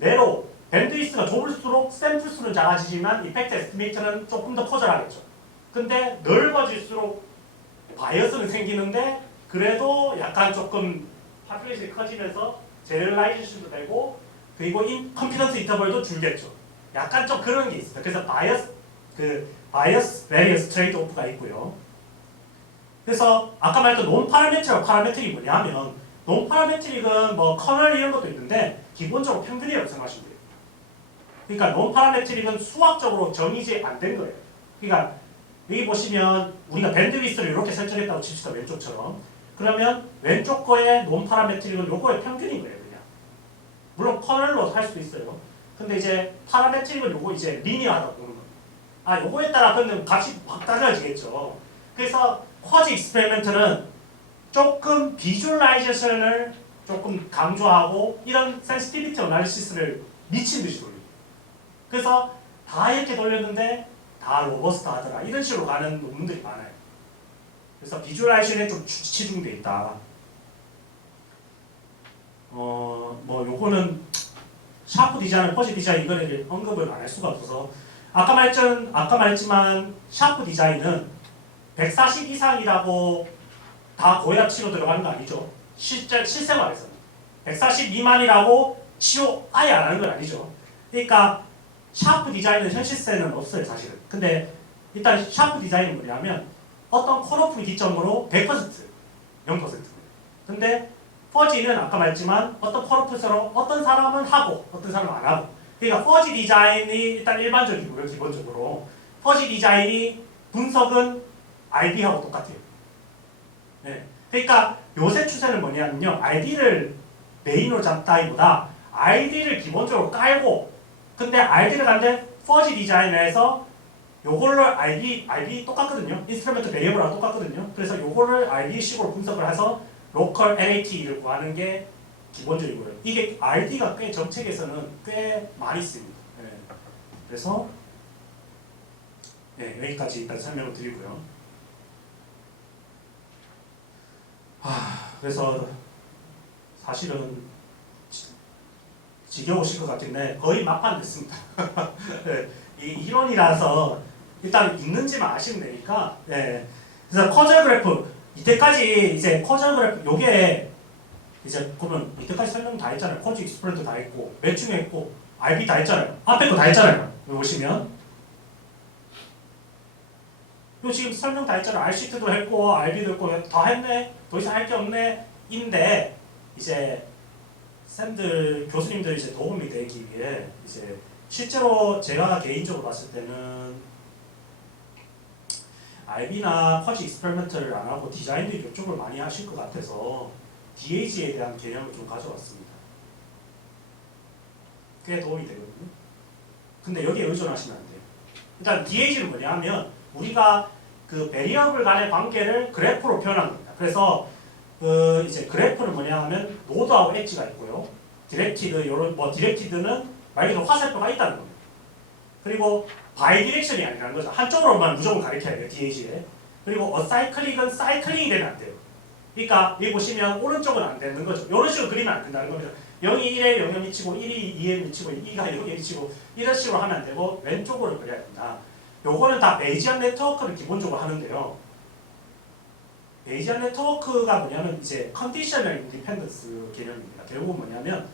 내로 밴드위스가 좁을수록 샘플 수는 작아지지만 이펙트 에스티메이트는 조금 더 커져가겠죠. 근데 넓어질수록 바이어스는 생기는데 그래도 약간 조금 파퓰레이션이 커지면서 제너럴라이제이션도 되고 그리고 컨피던스 인터벌도 줄겠죠. 약간 좀 그런 게 있어요. 그래서 바이어스 베리어스 트레이드 오프가 있고요. 그래서 아까 말했던 논 파라메트릭과 파라메트릭이 뭐냐면 논 파라메트릭은 뭐 커널 이런 것도 있는데 기본적으로 평균이라고 생각하시면 돼요. 그러니까 논 파라메트릭은 수학적으로 정의지 안 된 거예요. 그러니까 여기 보시면 우리가 밴드위스를 이렇게 설정했다고 칩시다. 왼쪽처럼. 그러면 왼쪽 거의 논 파라메트릭은 요거의 평균인 거예요. 그냥. 물론 커널로 할 수도 있어요. 근데 이제 파라메트릭은 요거 이제 리니어하다고 보는 겁니다. 아 요거에 따라 그러면 값이 확 달라지겠죠. 그래서 쿼지 익스페리멘트는 조금 비주얼라이제이션을 조금 강조하고 이런 센시티비티 어나리시스를 미친 듯이 돌려요. 그래서 다 이렇게 돌렸는데 다 로버스트 하더라. 이런 식으로 가는 논문들이 많아요. 그래서 비주얼라이제이션에 좀 치중돼 있다. 뭐 요거는 샤프 디자인, 퍼지 디자인 이거를 언급을 안 할 수가 없어서 아까 말했지만 샤프 디자인은 140 이상이라고 다 고혈압 치료 들어가는 거 아니죠. 실생활에서는 140 미만이라고 치료 아예 안 하는 건 아니죠. 그러니까 샤프 디자인은 현실세는 없어요 사실은. 근데 일단 샤프 디자인은 뭐냐면 어떤 컷오프를 기점으로 100% 0%. 근데 퍼지는 아까 말했지만 어떤 컷오프처럼 어떤 사람은 하고 어떤 사람은 안 하고. 그러니까 퍼지 디자인이 일단 일반적이고요. 기본적으로 퍼지 디자인이 분석은 IB하고 똑같아요. 네. 그러니까 요새 추세는 뭐냐면요. ID를 메인으로 잡다기보다 ID를 기본적으로 깔고 근데 ID를 가는데 퍼지 디자인에서 요걸로 IB 똑같거든요. 인스트루먼트 베리어블하고 똑같거든요. 그래서 요거를 IB식으로 분석을 해서 로컬 NAT를 구하는 게 기본적이고요. 이게 ID가 꽤 정책에서는 꽤 많이 씁니다. 네. 그래서 네, 여기까지 일단 설명을 드리고요. 그래서 사실은 지겨우실 것 같은데 거의 막판 됐습니다. 네, 이 이론이라서 일단 있는지만 아시면 되니까. 네. 그래서 커절 그래프 이때까지 이제 커절 그래프 요게 이제 그러면 이때까지 설명 다 했잖아요. 커지 익스프레도 다 했고 매칭 했고 RB 다 했잖아요. 앞에 거 다 했잖아요. 여기 보시면 요 지금 설명 다 했잖아요. RCT도 했고 RB도 했고 다 했네. 더 이상 할 게 없네. 인데 이제 쌤들 교수님들 이제 도움이 되기 위해 이제 실제로 제가 개인적으로 봤을 때는 RB나 커지 익스페리먼트를 안 하고 디자인들이 이쪽을 많이 하실 것 같아서 DAG에 대한 개념을 좀 가져왔습니다. 꽤 도움이 되거든요. 근데 여기에 의존하시면 안 돼요. 일단 DAG는 뭐냐 하면 우리가 그 베리어블 간의 관계를 그래프로 표현한 겁니다. 그래서 그 이제 그래프는 뭐냐 하면 노드하고 엣지가 있고요. 디렉티드 요런 뭐 디렉티드는 말 그대로 화살표가 있다는 겁니다. 그리고 바이 디렉션이 아니라는 거죠. 한쪽으로만 무조건 가리켜야 돼요. DAG에. 그리고 어사이클릭은 사이클링이 되면 안 돼요. 그러니까 여기 보시면 오른쪽은 안 되는 거죠. 이런 식으로 그리면 안 된다는 겁니다. 0이 1에 0에 미치고 1이 2에 미치고 2가 0에 미치고 이런 식으로 하면 안 되고 왼쪽으로 그려야 된다. 요거는 다 베이지안 네트워크를 기본적으로 하는데요. 베이지안 네트워크가 뭐냐면 이제 컨디셔널 인디펜던스 개념입니다. 결국은 뭐냐면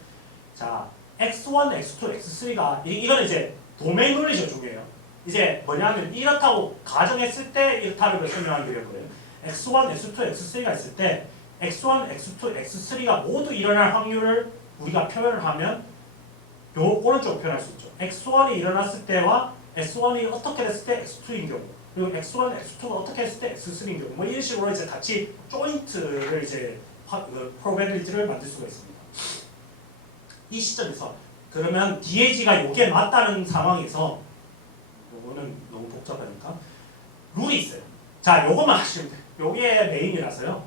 자 x1, x2, x3가 이거는 이제 도메인 논리죠. 중요해요. 이제 뭐냐면 이렇다고 가정했을 때 이렇다를 설명하기 위한 거예요. x1, x2, x3가 있을 때 x1, x2, x3가 모두 일어날 확률을 우리가 표현을 하면 요 오른쪽으로 표현할 수 있죠. x1이 일어났을 때와 s1이 어떻게 됐을 때 x2인 경우 그리고 x1, x2가 어떻게 했을 때 x3인 경우 뭐 이런 식으로 이제 같이 조인트를 이제 프로베빌리티를 만들 수가 있습니다. 이 시점에서 그러면 DAG가 요게 맞다는 상황에서 요거는 너무 복잡하니까 룰이 있어요. 자 요것만 하시면 돼요. 요게 메인이라서요.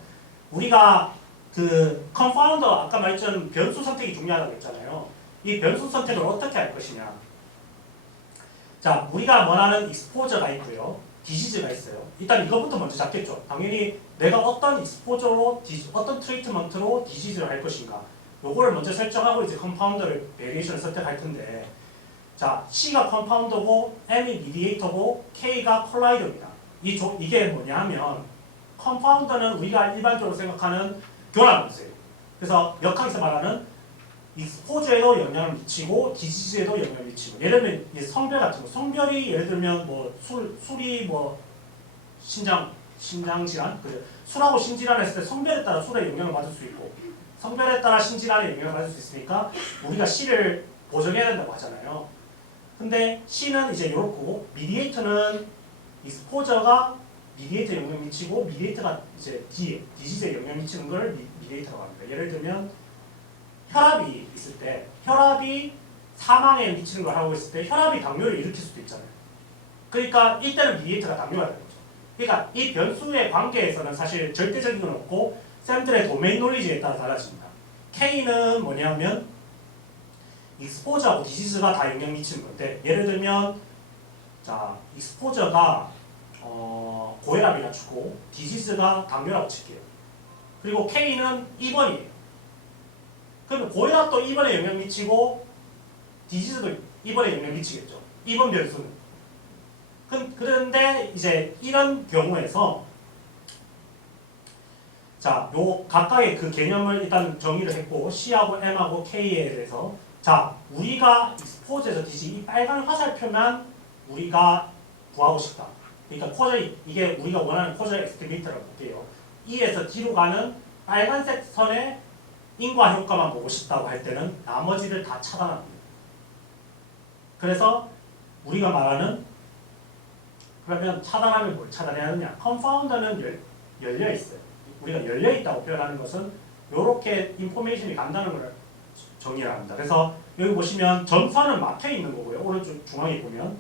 우리가 그 컨파운더 아까 말했던 변수 선택이 중요하다고 했잖아요. 이 변수 선택을 어떻게 할 것이냐. 자 우리가 원하는 익스포저가 있고요. 디지즈가 있어요. 일단 이거부터 먼저 잡겠죠. 당연히 내가 어떤 익스포저로 어떤 트리트먼트로 디지즈를 할 것인가. 요거를 먼저 설정하고 이제 컴파운더를 베리에이션을 선택할 텐데 자 C가 컴파운더고 M이 미디에이터고 K가 콜라이더입니다. 이게 뭐냐 하면 컴파운더는 우리가 일반적으로 생각하는 교란함수예요. 그래서 역학에서 말하는 익스포저에도 영향을 미치고 디지즈에도 영향을 미치고 예를 들면 성별 같은 거 성별이 예를 들면 뭐 술이 뭐 신장 신장 질환, 술하고 신질환 했을 때 성별에 따라 술에 영향을 받을 수 있고 성별에 따라 신질환에 영향을 받을 수 있으니까 우리가 C를 보정해야 된다고 하잖아요. 근데 C는 이제 이렇고 미디에이터는 익스포저가 미디에이터에 영향 미치고 미디에이터가 이제 디지즈에 영향 미치는 걸 미디에이터라고 합니다. 예를 들면 혈압이 있을 때 혈압이 사망에 미치는 걸 하고 있을 때 혈압이 당뇨를 일으킬 수도 있잖아요. 그러니까 이때는 미디에이터가 당뇨가 되는 거죠. 그러니까 이 변수의 관계에서는 사실 절대적인 건 없고 쌤들의 도메인 놀리지에 따라 달라집니다. K는 뭐냐면 익스포저하고 디지즈가 다 영향 미치는 건데 예를 들면 자 익스포저가 고혈압이라 치고 디지즈가 당뇨라고 칠게요. 그리고 K는 2번이에요. 그럼 고혈압도 2번에 영향 미치고 디지즈도 2번에 영향 미치겠죠. 2번 변수는. 그런데 이제 이런 경우에서 자, 요 각각의 그 개념을 일단 정의를 했고 C하고 M하고 K에 대해서 자, 우리가 익스포즈에서 디지 이 빨간 화살표만 우리가 구하고 싶다. 그러니까 코저리 이게 우리가 원하는 코저리 에스티메이터라고 볼게요. E에서 D로 가는 빨간색 선의 인과 효과만 보고 싶다고 할 때는 나머지를 다 차단합니다. 그래서 우리가 말하는 그러면 차단하면 뭘 차단해야 하느냐? 컨파운더는 열려 있어요. 우리가 열려 있다고 표현하는 것은 이렇게 인포메이션이 간다는 걸 정의를 합니다. 그래서 여기 보시면 점선은 막혀 있는 거고요. 오른쪽 중앙에 보면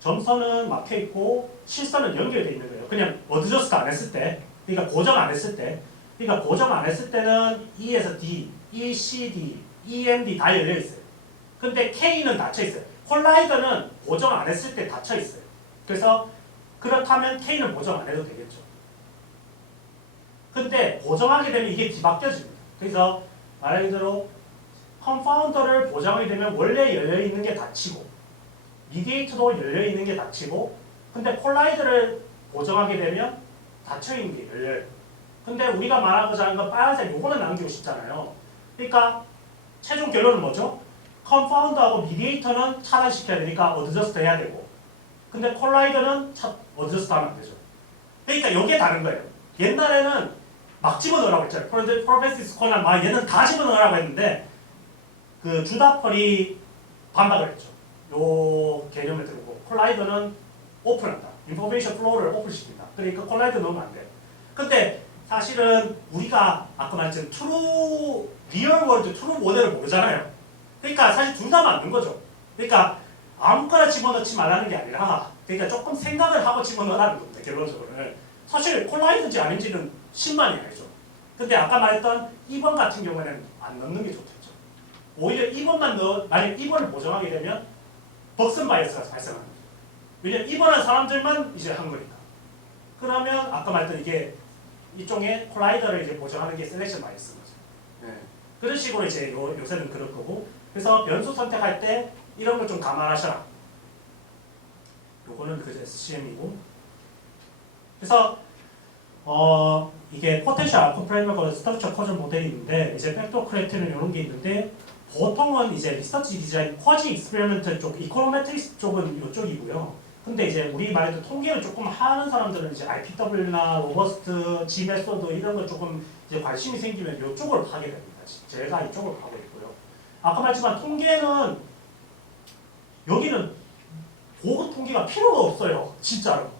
점선은 막혀 있고 실선은 연결되어 있는 거예요. 그냥 어드저스트 안 했을 때, 그러니까 고정 안 했을 때, 그러니까 고정 안 했을 때는 E에서 D, E, C, D, E, M, D 다 열려 있어요. 근데 K는 닫혀 있어요. 콜라이더는 고정 안 했을 때 닫혀 있어요. 그래서 그렇다면 K는 고정 안 해도 되겠죠. 근데 고정하게 되면 이게 뒤바뀌어집니다. 그래서 말하기 대로 컨파운더를 보정하게 되면 원래 열려있는 게 닫히고 미디에이터도 열려있는 게 닫히고 근데 콜라이더를 보정하게 되면 닫혀있는 게 열려요. 근데 우리가 말하고자 하는 건 빨간색 요거는 남기고 싶잖아요. 그러니까 최종 결론은 뭐죠? 컨파운더하고 미디에이터는 차단시켜야 되니까 어드저스트 해야 되고 근데 콜라이더는 어드저스트 하면 안 되죠. 그러니까 이게 다른 거예요. 옛날에는 막 집어넣으라고 했잖아요. 프로페시스 코난 막 얘는 다 집어넣으라고 했는데 그 주다펄이 반박을 했죠. 요 개념을 들고 콜라이더는 오픈한다. 인포메이션 플로우를 오픈시킨다. 그러니까 콜라이더 넣으면 안 돼요. 근데 사실은 우리가 아까 말했지만 트루 리얼 월드 트루 모델을 모르잖아요. 그러니까 사실 둘 다 맞는 거죠. 그러니까 아무거나 집어넣지 말라는 게 아니라 그러니까 조금 생각을 하고 집어넣으라는 겁니다. 결론적으로는. 사실 콜라이드인지 아닌지는 신만이 알죠. 근데 아까 말했던 2번 같은 경우에는 안 넣는 게 좋겠죠. 오히려 2번만 만약 2번을 보정하게 되면 벅슨 바이어스가 발생하는 거죠. 왜냐면 2번은 사람들만 이제 한 거니까. 그러면 아까 말했던 이게 이쪽에 콜라이더를 이제 보정하는 게 셀렉션 바이어스인 거죠. 네. 그런 식으로 이제 요새는 그럴 거고. 그래서 변수 선택할 때 이런 걸 좀 감안하셔라. 요거는 그 SCM이고. 그래서 이게 포텐셜 알코 프레임워크 스트럭처 커전 모델이 있는데 이제 팩터 크레이트는 이런 게 있는데 보통은 이제 리서치 디자인 쿼지 익스페리먼트 쪽 이코노메트리스 쪽은 이쪽이고요. 근데 이제 우리 말해도 통계를 조금 하는 사람들은 이제 RPW나 로버스트, G 메소드 이런 거 조금 이제 관심이 생기면 이쪽을 하게 됩니다. 제가 이쪽을 하고 있고요. 아까 말했지만 통계는 여기는 고급 통계가 필요가 없어요. 진짜로.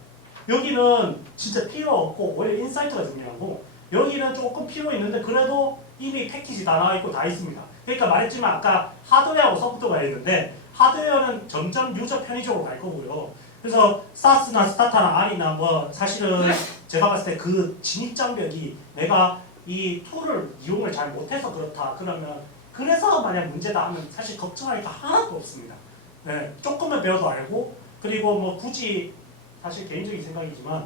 여기는 진짜 필요 없고 원래 인사이트가 중요하고 여기는 조금 필요 있는데 그래도 이미 패키지 다 나와 있고 다 있습니다. 그러니까 말했지만 아까 하드웨어하고 소프트웨어가 있는데 하드웨어는 점점 유저 편의적으로 갈 거고요. 그래서 사스나 스타타나 아리나 뭐 사실은 제가 봤을 때 그 진입장벽이 내가 이 툴을 이용을 잘 못해서 그렇다 그러면 그래서 만약 문제다 하면 사실 걱정할 게 하나도 없습니다. 네, 조금만 배워도 알고 그리고 뭐 굳이 사실 개인적인 생각이지만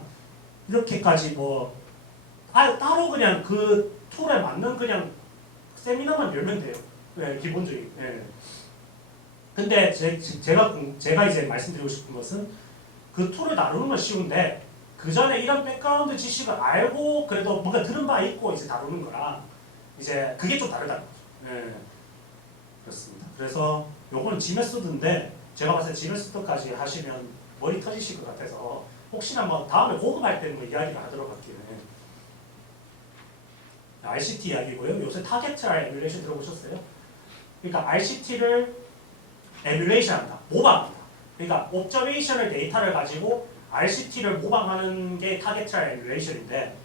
이렇게까지 뭐 따로 그냥 그 툴에 맞는 그냥 세미나만 열면 돼요. 네, 기본적인. 네. 근데 제가 이제 말씀드리고 싶은 것은 그 툴을 다루는 건 쉬운데 그 전에 이런 백그라운드 지식을 알고 그래도 뭔가 들은 바 있고 이제 다루는 거라 이제 그게 좀 다르다는 거죠. 네. 그렇습니다. 그래서 요거는 지메소드인데 제가 봤을 때 지메소드까지 하시면 머리 터지실 것 같아서 혹시나 뭐 다음에 고급할 때는 뭐 이야기를 하도록 할게요. RCT 이야기고요. 요새 타겟트라이 에뮬레이션 들어보셨어요? 그러니까 RCT를 에뮬레이션한다, 모방한다. 그러니까 옵저베이션을 데이터를 가지고 RCT를 모방하는 게 타겟트라이 에뮬레이션인데,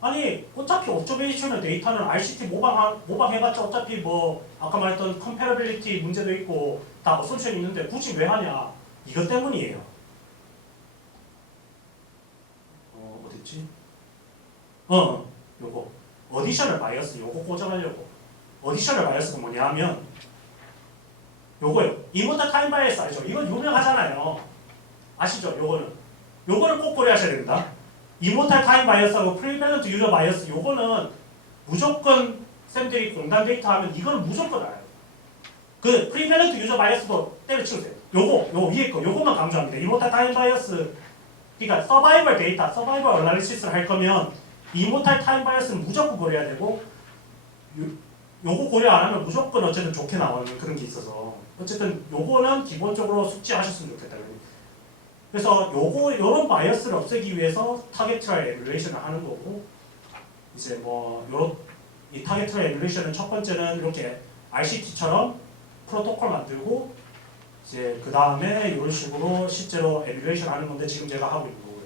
아니 어차피 옵저베이션의 데이터는 RCT 모방해봤자 어차피 뭐 아까 말했던 컴패러빌리티 문제도 있고 다 어셈션이 있는데 굳이 왜 하냐, 이것 때문이에요. 어딨지? 요거 어디셔널 바이어스 요거 고정하려고. 어디셔널 바이어스가 뭐냐 하면 요거요. 이모탈 타임 바이어스 알죠? 이건 유명하잖아요. 아시죠? 요거를 꼭 고려하셔야 됩니다. 이모탈 타임 바이어스하고 프리밸런트 유저 바이어스, 요거는 무조건 쌤들이 공단 데이터 하면 이거는 무조건 알아요. 그 프리밸런트 유저 바이어스도 때려치우세요. 요거 위에 거 요거만 강조합니다. 이모탈 타임 바이어스, 그러니까 서바이벌 데이터, 서바이벌 어나리시스를 할 거면 이모탈 타임 바이어스는 무조건 고려해야 되고, 요거 고려 안 하면 무조건 어쨌든 좋게 나오는 그런 게 있어서 어쨌든 요거는 기본적으로 숙지하셨으면 좋겠다. 그래서 요런 바이어스를 없애기 위해서 타겟트라이 에뮬레이션을 하는 거고, 이제 뭐 이 타겟트라이 에뮬레이션은 첫 번째는 이렇게 RCT처럼 프로토콜 만들고, 이제 그 다음에 이런 식으로 실제로 에뮬레이션 하는 건데 지금 제가 하고 있는 거고요.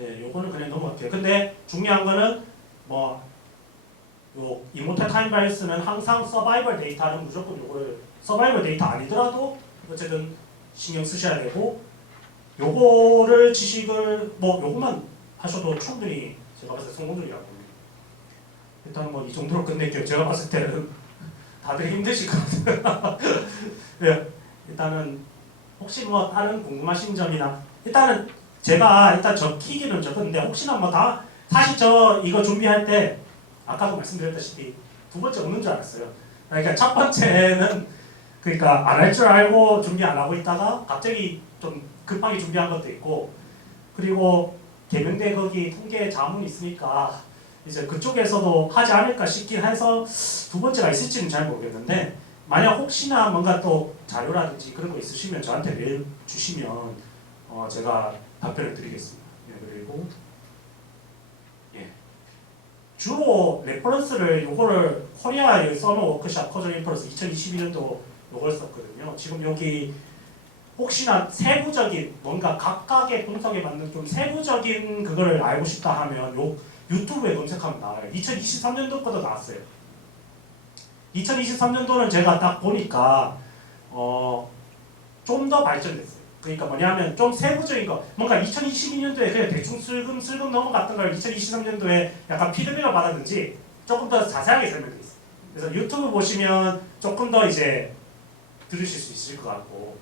예, 요거는 그냥 넘어갈게요. 근데 중요한 거는 요 이모탈 타임 바이어스는 항상 서바이벌 데이터는 무조건 요거를, 서바이벌 데이터 아니더라도 어쨌든 신경 쓰셔야 되고, 요거를 지식을 요것만 하셔도 충분히 제가 봤을 때 성공률이라고 봅니다. 일단 이 정도로 끝낼게요. 제가 봤을 때는 다들 힘드실 것 같아요. 네, 일단은 혹시 다른 궁금하신 점이나, 일단은 제가 일단 적히기는 적었는데 혹시나 사실 저 이거 준비할 때 아까도 말씀드렸다시피 두 번째 없는 줄 알았어요. 그러니까 첫 번째는 그러니까 안 할 줄 알고 준비 안 하고 있다가 갑자기 좀 급하게 준비한 것도 있고, 그리고 개명대 거기 통계 자문이 있으니까 이제 그쪽에서도 하지 않을까 싶긴 해서 두 번째가 있을지는 잘 모르겠는데, 만약 혹시나 뭔가 또 자료라든지 그런 거 있으시면 저한테 메일 주시면 제가 답변을 드리겠습니다. 그리고 주로 레퍼런스를 요거를 코리아의 서머 워크샵 커전 인퍼런스 2022년도 요걸 썼거든요. 지금 여기 혹시나 세부적인 뭔가 각각의 분석에 맞는 좀 세부적인 그거를 알고 싶다 하면 요 유튜브에 검색하면 나와요. 2023년도 거도 나왔어요. 2023년도는 제가 딱 보니까 좀 더 발전됐어요. 그러니까 뭐냐면 좀 세부적인 거, 뭔가 2022년도에 그냥 대충 슬금 넘어갔던 걸 2023년도에 약간 피드백을 받았는지 조금 더 자세하게 설명되어 있어요. 그래서 유튜브 보시면 조금 더 이제 들으실 수 있을 것 같고,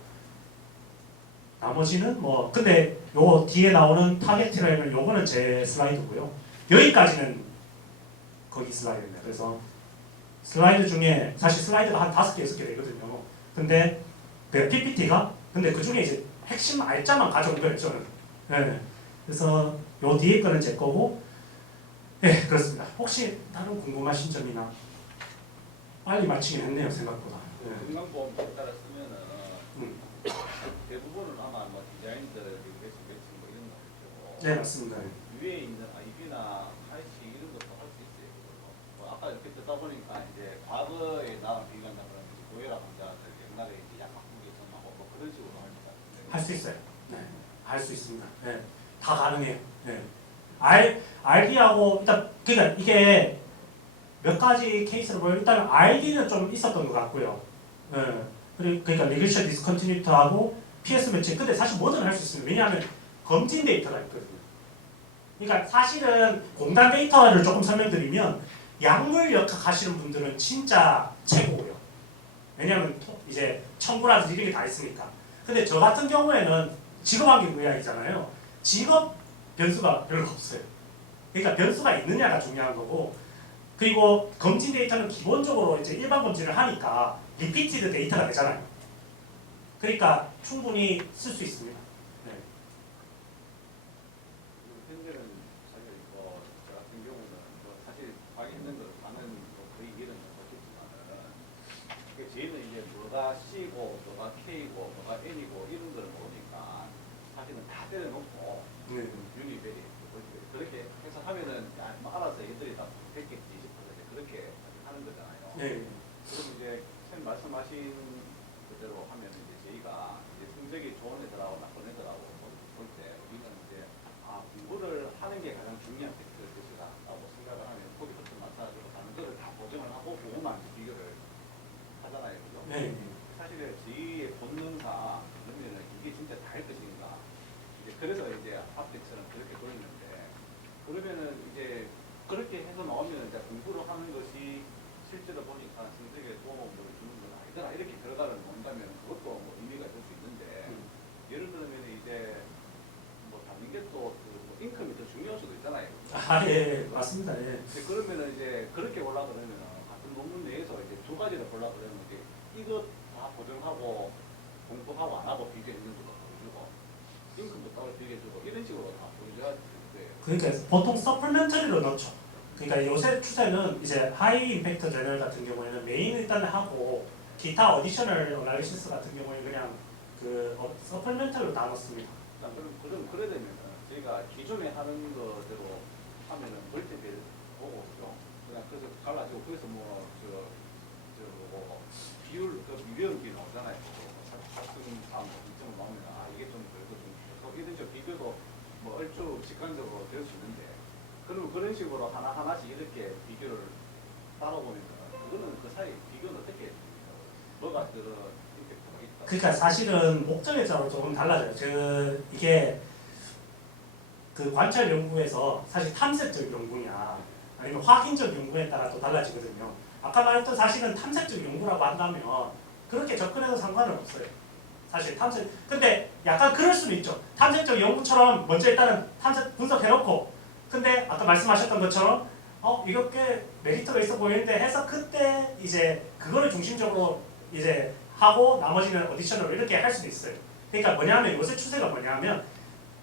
나머지는 근데 요 뒤에 나오는 타겟 트라이는 요거는 제 슬라이드고요. 여기까지는 거기 슬라이드입니다. 그래서 슬라이드 중에 사실 슬라이드가 한 5개, 6개 되거든요. 근데 내 PPT가 근데 그 중에 이제 핵심 알짜만 가져온 거예요, 저는. 네. 그래서 요 뒤에 거는 제 거고, 네, 그렇습니다. 혹시 다른 궁금하신 점이나 빨리 맞히긴 했네요, 생각보다. 건강보험 따라 쓰면은 대부분은 아마 디자인들 매칭 이런 거 있죠. 네, 맞습니다. 위에 있는 IB나 IC 이런 것도 할 수 있어요. 아까 이렇게 듣다 보니까 이제 과거에 나랑 비교한다 그러면 고혈압 환자들 옛날에 약 바꾸기 전하고 그런 식으로 합니다. 할 수 있어요. 네, 할 수 있습니다. 네, 다 가능해요. 네. RD하고 일단 그러니까 이게 몇 가지 케이스를 보면 일단 RD는 좀 있었던 것 같고요. 네. 그러니까 리그레션 디스컨티뉴티하고 PS 매치. 근데 사실 뭐든 할 수 있습니다. 왜냐하면 검진 데이터가 있거든요. 그러니까 사실은 공단 데이터를 조금 설명드리면 약물 역학 하시는 분들은 진짜 최고고요. 왜냐하면 이제 청구라든지 이런 게 다 있으니까. 근데 저 같은 경우에는 직업환경 의학이잖아요. 직업 변수가 별로 없어요. 그러니까 변수가 있느냐가 중요한 거고, 그리고 검진 데이터는 기본적으로 이제 일반 검진을 하니까 리피티드 데이터가 되잖아요. 그러니까 충분히 쓸 수 있습니다. 네. 현재는 사실 저 같은 경우는 사실 확인된 걸 많은 거의 이해는 못했지만은 저희는 이제 뭐가 C고 뭐가 K고 뭐가 N이고 이런 걸 모르니까 사실은 다 때려놓고 네. 유니베리 그렇게 해서 하면은 뭐 알아서 얘들이 다 했겠지 싶어서 그렇게 하는 거잖아요. 네. 그럼 이제 쌤 말씀하신 그대로 하면 이제 저희가 이제 성적이 좋은 애들하고 나쁜 애들하고 볼 때 우리는 이제 공부를 하는 게 가장 중요한 것이다라고 생각을 하면 거기 어떤 마찬가지로 다른 것을 다 보정을 하고 그것만 비교를 하잖아요, 그죠? 네. 사실은 저희의 본능상 그러면은 이게 진짜 다일 것인가? 이제 그래서 이제 앞에처럼 그렇게 보였는데 그러면은 이제 그렇게 해서 나오면 이제 공부를 하는 것이 실제로 보니까 성적에 도움을 주는 건 아니더라 이렇게 결과를 본다면 그것도 뭐 의미가 될 수 있는데 예를 들면 이제 뭐 다른 게또뭐 인컴이 더 중요할 수도 있잖아요. 예, 맞습니다. 예. 이제 그러면은 이제 그렇게 올라 그러면은 같은 논문 내에서 이제 두 가지를 골라 그러면 이제 이거 다 보정하고 공부하고 안 하고 비교했는 것도 보여주고 인컴도 따로 비교해주고 이런 식으로 다 보여줘야 되는데 그러니까 보통 서플멘터리로 넣죠. 그러니까 요새 추세는 이제 하이 임팩트 저널 같은 경우에는 메인 일단 하고 기타 어디셔널 어나리시스 같은 경우에 그냥 그 서플멘터리로 다 넣습니다. 그럼 그래 되면은 저희가 기존에 하는 거대로 하면은 멀티벨 보고 그죠? 그냥 그래서 갈라지고 그래서 뭐 비율 그 미래연기 나오잖아요. 같은 사람 이점을 나오면 이게 좀 그래도 좀 이런 식 비교도 뭐 얼추 직관적으로 될 수 있는데 그럼 그런 식으로 하나씩 이렇게 비교를 따라보면 그거는 그 사이 비교는 어떻게 뭐가 그런 임팩트가 있다. 그러니까 사실은 목적에 따라 조금 달라져요. 이게 그 관찰 연구에서 사실 탐색적 연구냐 아니면 확인적 연구에 따라 또 달라지거든요. 아까 말했던 사실은 탐색적 연구라고 한다면 그렇게 접근해도 상관은 없어요. 사실 탐색. 근데 약간 그럴 수는 있죠. 탐색적 연구처럼 먼저 일단은 탐색 분석해놓고 근데 아까 말씀하셨던 것처럼 이거 꽤 메리트가 있어 보이는데 해서 그때 이제 그거를 중심적으로 이제 하고 나머지는 오디션으로 이렇게 할 수도 있어요. 그러니까 뭐냐면 요새 추세가 뭐냐면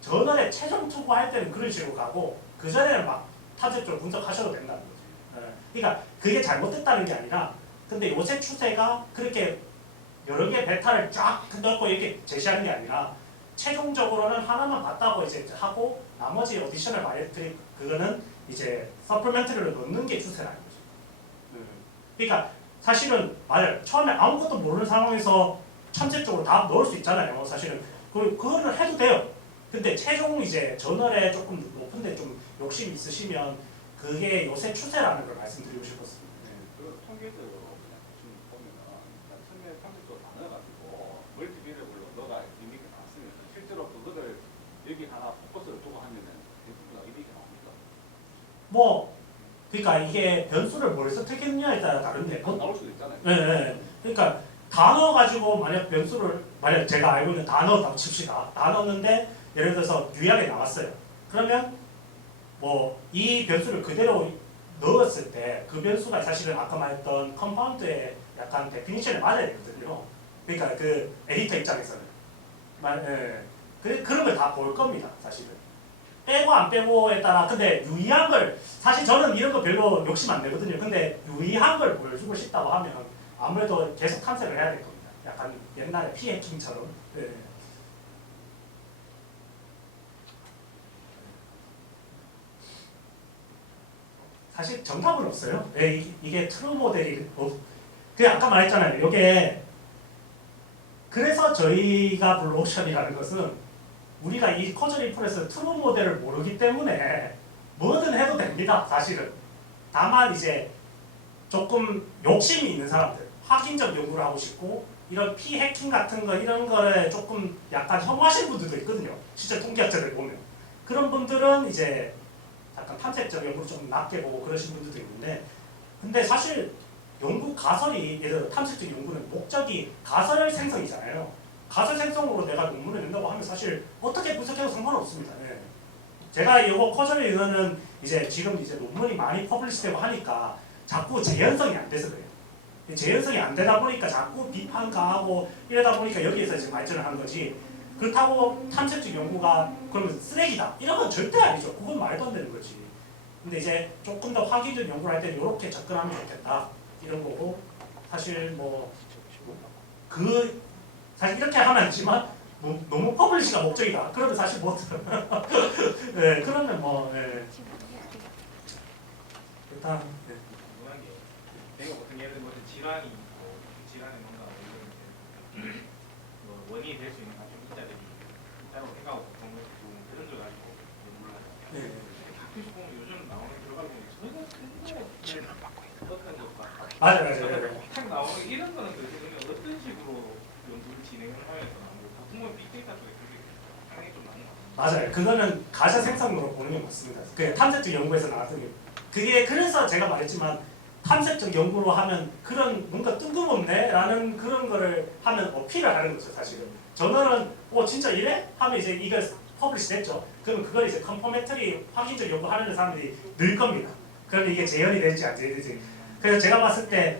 저널에 최종 투구할 때는 그런 식으로 가고 그 전에는 막 탐색적으로 분석하셔도 된다는 거죠. 그러니까 그게 잘못됐다는 게 아니라 근데 요새 추세가 그렇게 여러 개 베타를 쫙 넣고 이렇게 제시하는 게 아니라 최종적으로는 하나만 봤다고 이제 하고 나머지 오디셔널 바이오메트릭 그거는 이제 서플멘트리로 넣는 게 추세라는 거죠. 그러니까 사실은 맞아요. 처음에 아무것도 모르는 상황에서 탐색적으로 다 넣을 수 있잖아요. 사실은 그거를 해도 돼요. 근데 최종 이제 저널에 조금 높은데 좀 욕심 있으시면 그게 요새 추세라는 걸 말씀드리고 싶었습니다. 그 통계적으로 그냥 대충 보면은 처음에 탐색도 다 넣어가지고 멀티비례블로 너가 의미가 나왔으면 실제로 그거를 여기 하나 포커스를 두고 하면은 대부분 다 의미가 나옵니다. 뭐 그러니까 이게 변수를 뭘 선택했느냐에 따라 다른데 나올 수도 있잖아요. 네. 그러니까 단어 가지고 만약 제가 알고 있는 단어라고 칩시다. 단어인데 예를 들어서 유약에 나왔어요. 그러면 뭐 이 변수를 그대로 넣었을 때 그 변수가 사실은 아까 말했던 컴파운드의 약간 데피니션에 맞아야 되거든요. 그러니까 그 에디터 입장에서는 그런 걸 다 볼 겁니다. 사실은 빼고 안 빼고에 따라 근데 유의한 걸 사실 저는 이런 거 별로 욕심 안 내거든요. 근데 유의한 걸 보여주고 싶다고 하면 아무래도 계속 탐색을 해야 될 겁니다. 약간 옛날에 피해킹처럼. 사실 정답은 없어요. 이게 트루 모델이 그냥 아까 말했잖아요. 이게 그래서 저희가 블록옵션이라는 것은 우리가 이 커즐 인프레스 트루 모델을 모르기 때문에 뭐든 해도 됩니다. 사실은. 다만 이제 조금 욕심이 있는 사람들, 확인적 연구를 하고 싶고 이런 피해킹 같은 거 이런 거를 조금 약간 혐오하시는 분들도 있거든요. 실제 통계학자들 보면. 그런 분들은 이제 약간 탐색적 연구를 좀 낮게 보고 그러신 분들도 있는데 근데 사실 연구 가설이 예를 들어 탐색적 연구는 목적이 가설 생성이잖아요. 가설 생성으로 내가 논문을 낸다고 하면 사실 어떻게 분석해도 상관없습니다. 제가 이거 커즐 이거는 이제 지금 이제 논문이 많이 퍼블리시되고 하니까 자꾸 재현성이 안 돼서 그래요. 재현성이 안 되다 보니까 자꾸 비판 가하고 이러다 보니까 여기에서 지금 발전을 한 거지. 그렇다고 탐색적 연구가 그러면 쓰레기다 이런 건 절대 아니죠. 그건 말도 안 되는 거지. 근데 이제 조금 더 확인적 연구를 할 때 이렇게 접근하면 좋겠다 이런 거고 사실 사실 이렇게 하면 안 되지만 너무 퍼블리시가 목적이다. 그러면 사실 뭐 네, 그러면 뭐 네. 일단 네. 궁금한 게 내가 보통 예를 들면 질환이 있고 그 질환에 뭔가 뭐 원인이 될 수 있는 가족자들이 있다고 생각하고 보통 그런 걸 가지고 연구를 하잖아요. 네. 가끔씩 보면 요즘 나오는 결과를 보면 전혀 어떤 것과 맞아요. 탁 나오는 이런 거는 그러면 어떤 식으로 연구를 진행을 하면서 나오고 보통 빅데이터 쪽에 그게 상당히 좀 많은 것 같아요. 맞아요. 그거는 가짜 생산으로 보는 게 맞습니다. 그 탐색적 연구에서 나왔더니 그게 그래서 제가 말했지만 탐색적 연구로 하면 그런 뭔가 뜬금없네라는 그런 거를 하면 어필을 하는 거죠. 사실은 저는 진짜 이래? 하면 이제 이걸 퍼블리시 됐죠. 그러면 그걸 이제 컨퍼메터리 확인적 연구하는 사람들이 늘 겁니다. 그러면 이게 재현이 될지 안 될지. 그래서 제가 봤을 때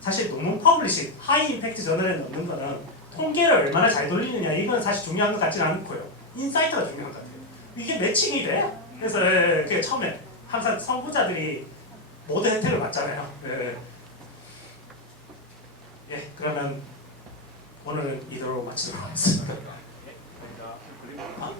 사실 논문 퍼블리시 하이 임팩트 저널에 넣는 거는 통계를 얼마나 잘 돌리느냐 이건 사실 중요한 것 같지는 않고요. 인사이트가 중요한 것 같아요. 이게 매칭이 돼? 그래서 그게 처음에 항상 선구자들이 모든 혜택을 받잖아요. 예, 그러면 오늘은 이대로 마치도록 하겠습니다. 네, 그러니까